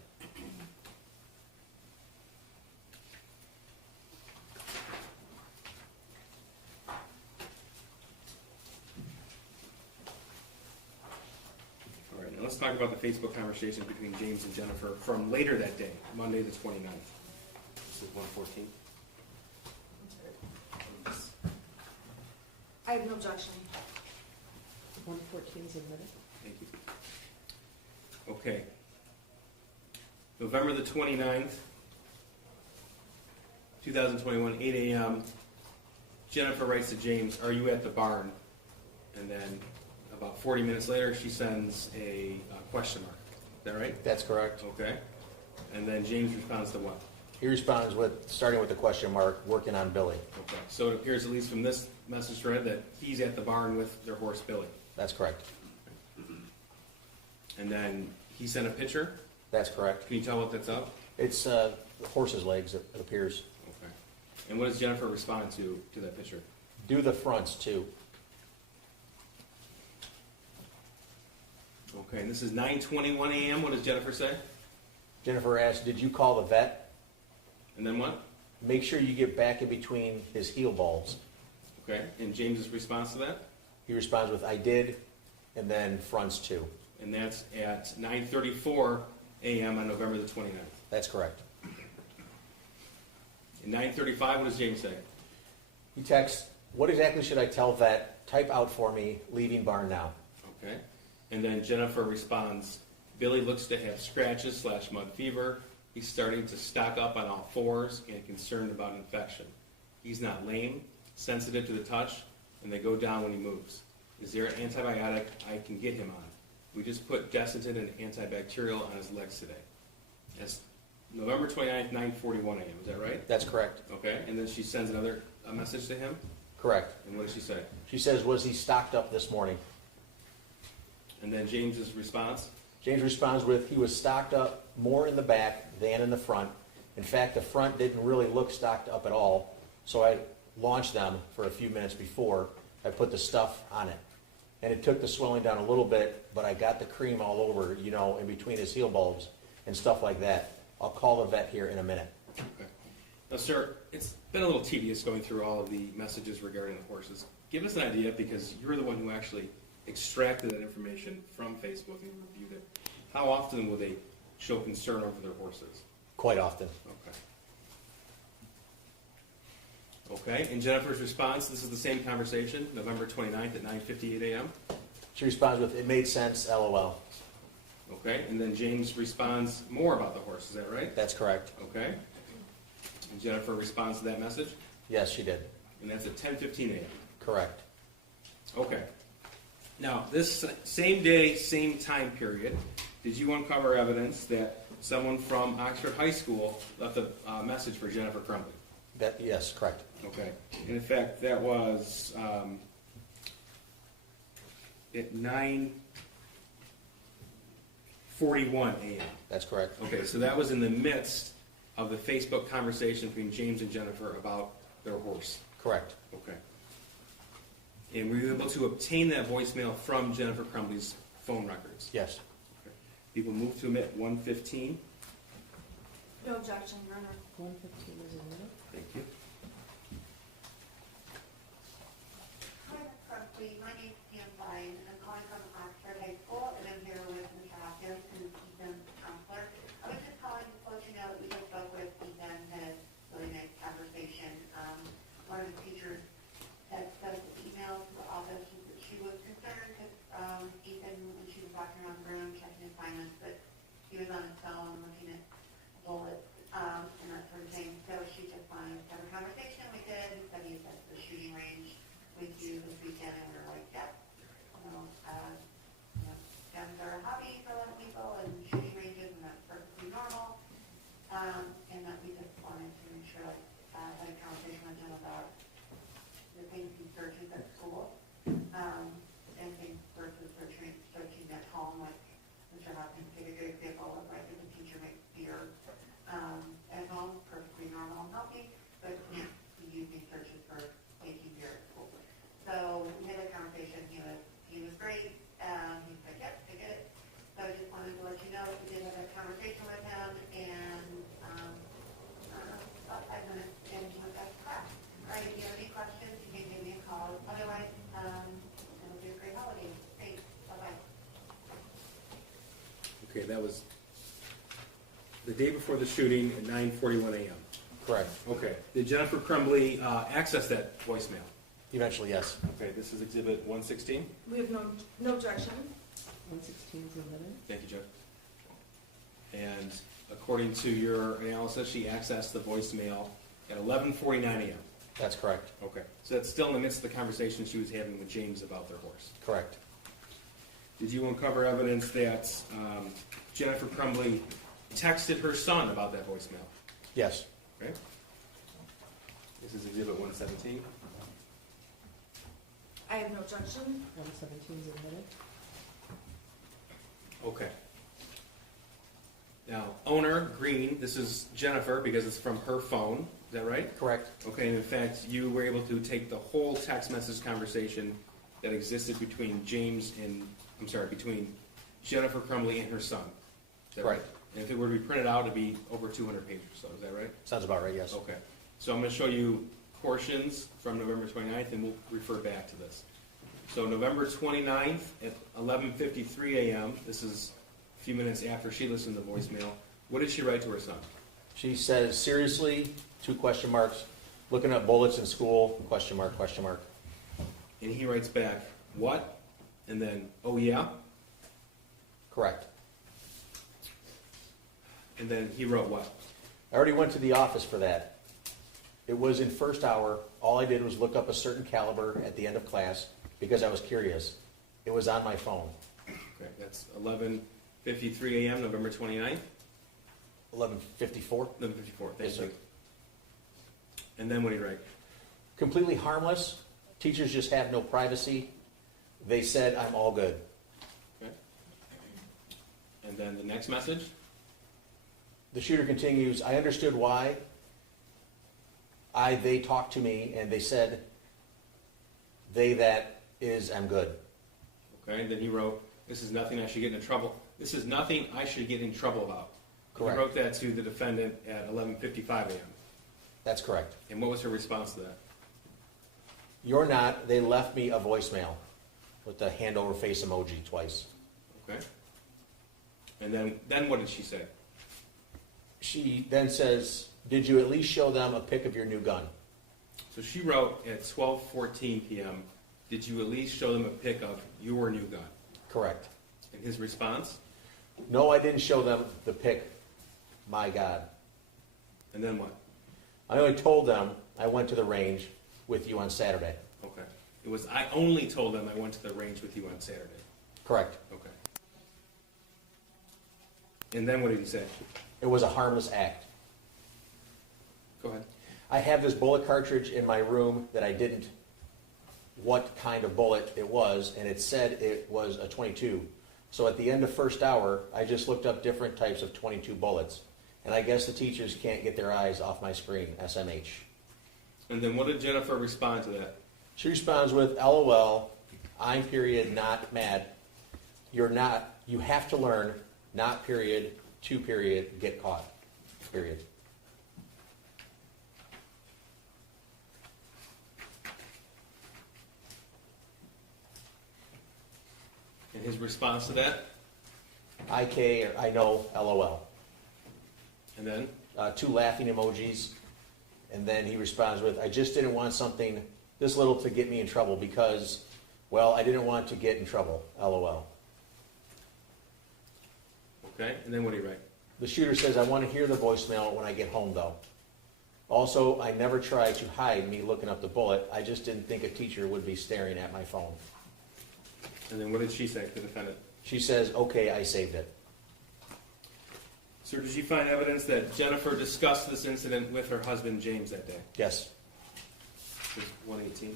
All right, now let's talk about the Facebook conversation between James and Jennifer from later that day, Monday the 29th. This is 114. I have no objection. 114 is admitted. Thank you. Okay. November the 29th, 2021, 8 a.m. Jennifer writes to James, "Are you at the barn?" And then about 40 minutes later, she sends a question mark. Is that right? That's correct. Okay. And then James responds to what? He responds with, starting with the question mark, working on Billy. Okay. So it appears, at least from this message thread, that he's at the barn with their horse Billy. That's correct. And then he sent a picture. That's correct. Can you tell what that's of? It's horse's legs, it appears. Okay. And what does Jennifer respond to that picture? Do the fronts too. Okay, and this is 9:21 a.m. What does Jennifer say? Jennifer asked, did you call the vet? And then what? Make sure you get back in between his heel bulbs. Okay, and James's response to that? He responds with, I did, and then fronts too. And that's at 9:34 a.m. on November the 29th. That's correct. At 9:35, what does James say? He texts, what exactly should I tell vet? Type out for me, leaving barn now. Okay. And then Jennifer responds, Billy looks to have scratches / mud fever. He's starting to stock up on all fours and concerned about infection. He's not lame, sensitive to the touch, and they go down when he moves. Is there an antibiotic I can get him on? We just put Desitin and antibacterial on his legs today. That's November 29th, 9:41 a.m. Is that right? That's correct. Okay. And then she sends another message to him. Correct. And what does she say? She says, was he stocked up this morning? And then James's response? James responds with, he was stocked up more in the back than in the front. In fact, the front didn't really look stocked up at all, so I launched them for a few minutes before I put the stuff on it. And it took the swelling down a little bit, but I got the cream all over, in between his heel bulbs and stuff like that. I'll call the vet here in a minute. Okay. Now, sir, it's been a little tedious going through all of the messages regarding the horses. Give us an idea, because you're the one who actually extracted that information from Facebook and reviewed it. How often will they show concern over their horses? Quite often. Okay. Okay, and Jennifer's response, this is the same conversation, November 29th at 9:58 a.m. She responds with, it made sense, LOL. Okay, and then James responds more about the horse, is that right? That's correct. Okay. And Jennifer responds to that message, Yes, she did. and that's at 10:15 a.m. Correct. Okay. Now, this same day, same time period, did you uncover evidence that someone from Oxford High School left a message for Jennifer Crumbley? Yes, correct. Okay. And in fact, that was at 9:41 a.m. That's correct. Okay, so that was in the midst of the Facebook conversation between James and Jennifer about their horse. Correct. Okay. And were you able to obtain that voicemail from Jennifer Crumbley's phone records? Yes. Okay. People move to admit 115. No objection, Your Honor. 115 is admitted. Thank you. Hi, Ms. Crumbley. My name's Pam Bryan, and I'm calling from Oxford High School, and I'm here with Mr. Hopkins and Ethan Crumbley. I was just calling to let you know that we just spoke with Ethan, had a really nice conversation. One of the teachers had sent an email to the office that she was concerned because Ethan, when she was walking around the room checking his finances, that he was on his phone looking at bullets and that sort of thing. So she just wanted to have a conversation. We did. He said he was at the shooting range with you this weekend, and we were like, yeah, guns are a hobby for a lot of people, and shooting ranges, and that's perfectly normal. And that we just wanted to make sure, like, had a conversation with him about the things he searches at school, and things versus searching at home, like Mr. Hopkins gave a good example of, like, if a teacher makes beer at home, perfectly normal and healthy, but can't be using searches for making beer at school. So we had a conversation. He was great. He said, yep, I get it. So I just wanted to let you know that we did have a conversation with him, and about 5 minutes, and he went back to class. All right, if you have any questions, you can give me a call. Otherwise, it'll be a great holiday. Thanks. Bye-bye. Okay, that was the day before the shooting at 9:41 a.m. Correct. Okay. Did Jennifer Crumbley access that voicemail? Eventually, yes. Okay, this is Exhibit 116. We have no objection. 116 is admitted. Thank you, Jeff. And according to your analysis, she accessed the voicemail at 11:49 a.m. That's correct. Okay. So that's still in the midst of the conversation she was having with James about their horse. Correct. Did you uncover evidence that Jennifer Crumbley texted her son about that voicemail? Yes. Okay. This is Exhibit 117. I have no objection. 117 is admitted. Okay. Now, owner, Green, this is Jennifer because it's from her phone. Is that right? Correct. Okay, and in fact, you were able to take the whole text message conversation that existed between between Jennifer Crumbley and her son. Is that Right. And if it were to be printed out, it'd be over 200 pages or so. Is that right? Sounds about right, yes. Okay. So I'm going to show you portions from November 29th, and we'll refer back to this. So November 29th at 11:53 a.m., this is a few minutes after she listened to the voicemail, what did she write to her son? She says, seriously, 2 question marks, looking at bullets in school, question mark, question mark. And he writes back, what? And then, oh yeah? Correct. And then he wrote what? I already went to the office for that. It was in first hour. All I did was look up a certain caliber at the end of class because I was curious. It was on my phone. Okay, that's 11:53 a.m., November 29th? 11:54. 11:54, thank Yes, sir. you. And then what did he write? Completely harmless. Teachers just have no privacy. They said I'm all good. Okay. And then the next message? The shooter continues, I understood why. They talked to me and they said, I'm good. Okay, and then he wrote, this is nothing I should get in trouble. This is nothing I should get in trouble about. Correct. He wrote that to the defendant at 11:55 a.m. That's correct. And what was her response to that? You're not. They left me a voicemail with the hand over face emoji twice. Okay. And then what did she say? She then says, did you at least show them a pic of your new gun? So she wrote at 12:14 p.m., did you at least show them a pic of your new gun? Correct. And his response? No, I didn't show them the pic. My God. And then what? I only told them I went to the range with you on Saturday. Okay. It was, I only told them I went to the range with you on Saturday. Correct. Okay. And then what did he say? It was a harmless act. Go ahead. I have this bullet cartridge in my room that I didn't what kind of bullet it was, and it said it was a .22. So at the end of first hour, I just looked up different types of 22 bullets. And I guess the teachers can't get their eyes off my screen, SMH. And then what did Jennifer respond to that? She responds with, LOL, I'm period, not mad. You're not, you have to learn, not period, to period, get caught, period. And his response to that? IK, or I know, LOL. And then? 2 laughing emojis. And then he responds with, I just didn't want something this little to get me in trouble because, well, I didn't want to get in trouble, LOL. Okay, and then what did he write? The shooter says, I want to hear the voicemail when I get home, though. Also, I never tried to hide me looking up the bullet. I just didn't think a teacher would be staring at my phone. And then what did she say, the defendant? She says, okay, I saved it. Sir, did you find evidence that Jennifer discussed this incident with her husband, James, that day? Yes. This is 118.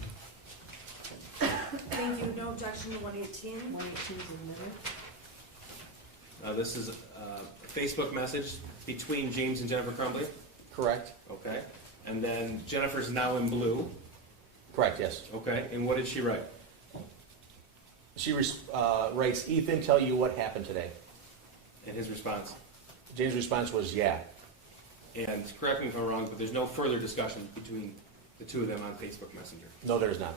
Thank you, no objection to 118. 118 is admitted. This is a Facebook message between James and Jennifer Crumbley. Correct. Okay. And then Jennifer's now in blue. Correct, yes. Okay. And what did she write? She writes, Ethan, tell you what happened today. And his response? James' response was, yeah. And correct me if I'm wrong, but there's no further discussion between the two of them on Facebook Messenger. No, there's not.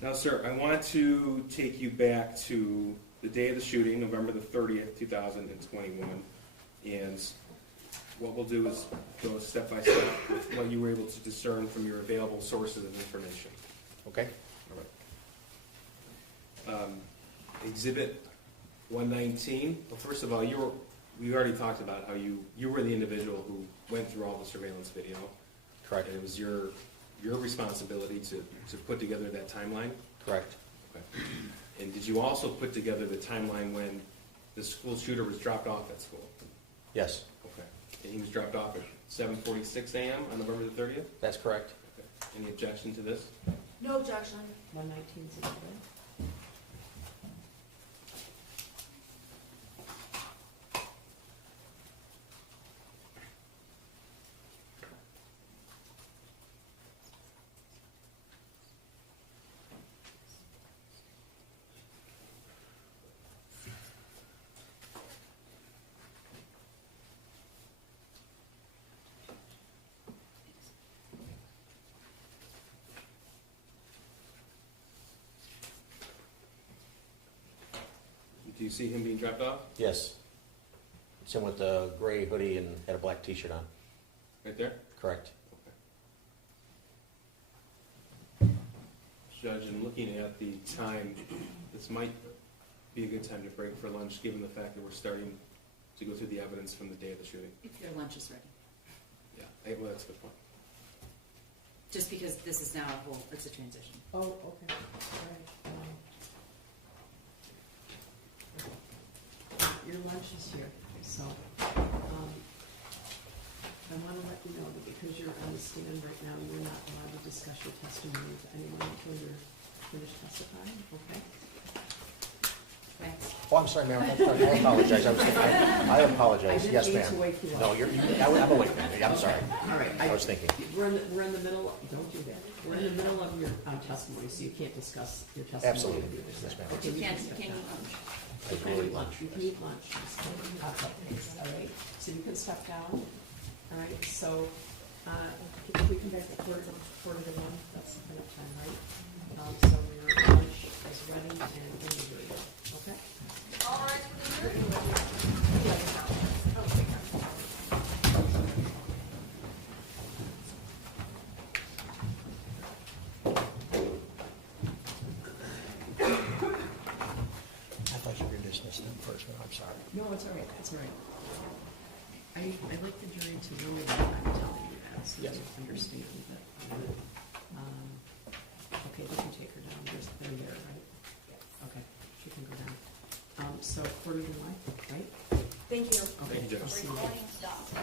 Now, sir, I want to take you back to the day of the shooting, November the 30th, 2021. And what we'll do is go step by step with what you were able to discern from your available sources of information. Okay? All right. Exhibit 119. Well, first of all, we already talked about how you were the individual who went through all the surveillance video. Correct. And it was your responsibility to put together that timeline. Correct. Okay. And did you also put together the timeline when the school shooter was dropped off at school? Yes, Okay. And he was dropped off at 7:46 a.m. on November the 30th? that's correct. Okay. Any objection to this? No objection. 119 is admitted. Do you see him being dropped off? Yes. It's him with the gray hoodie and had a black t-shirt on. Right there? Correct. Judge, in looking at the time, this might be a good time to break for lunch, given the fact that we're starting to go through the evidence from the day of the shooting. If your lunch is ready. Yeah, well, that's a good point. Just because this is now it's a transition. Oh, okay. All right. Your lunch is here, so I want to let you know that because you're on the stand right now, you're not allowed to discuss your testimony with anyone until you're finished testifying, okay? Thanks. Oh, I'm sorry, ma'am. I apologize. I apologize. Yes, I didn't mean ma'am. to wake you up. No, I'm awake, ma'am. I'm sorry. All right. I was thinking. We're in the middle, don't do that. We're in the middle of your testimony, so you can't discuss your testimony. Absolutely. with the other Yes, side. ma'am. Okay, You can can't step eat down. lunch. I You can really eat lunch, you can eat lunch. All right, so you can step down. All right, so, if we come back to quarter to one, that's enough time, right? So your lunch is ready and in the room, okay? All rise for the jury. I thought you were dismissing them first, but I'm sorry. No, it's all right, it's all right. I like the jury to know that I'm telling you that, so Yes. you understand that. Okay, you can take her down, they're there, right? Okay, she can go down. So quarter to one, right? Thank you. Okay, Thank you, Judge. I'll see you. Recording stopped.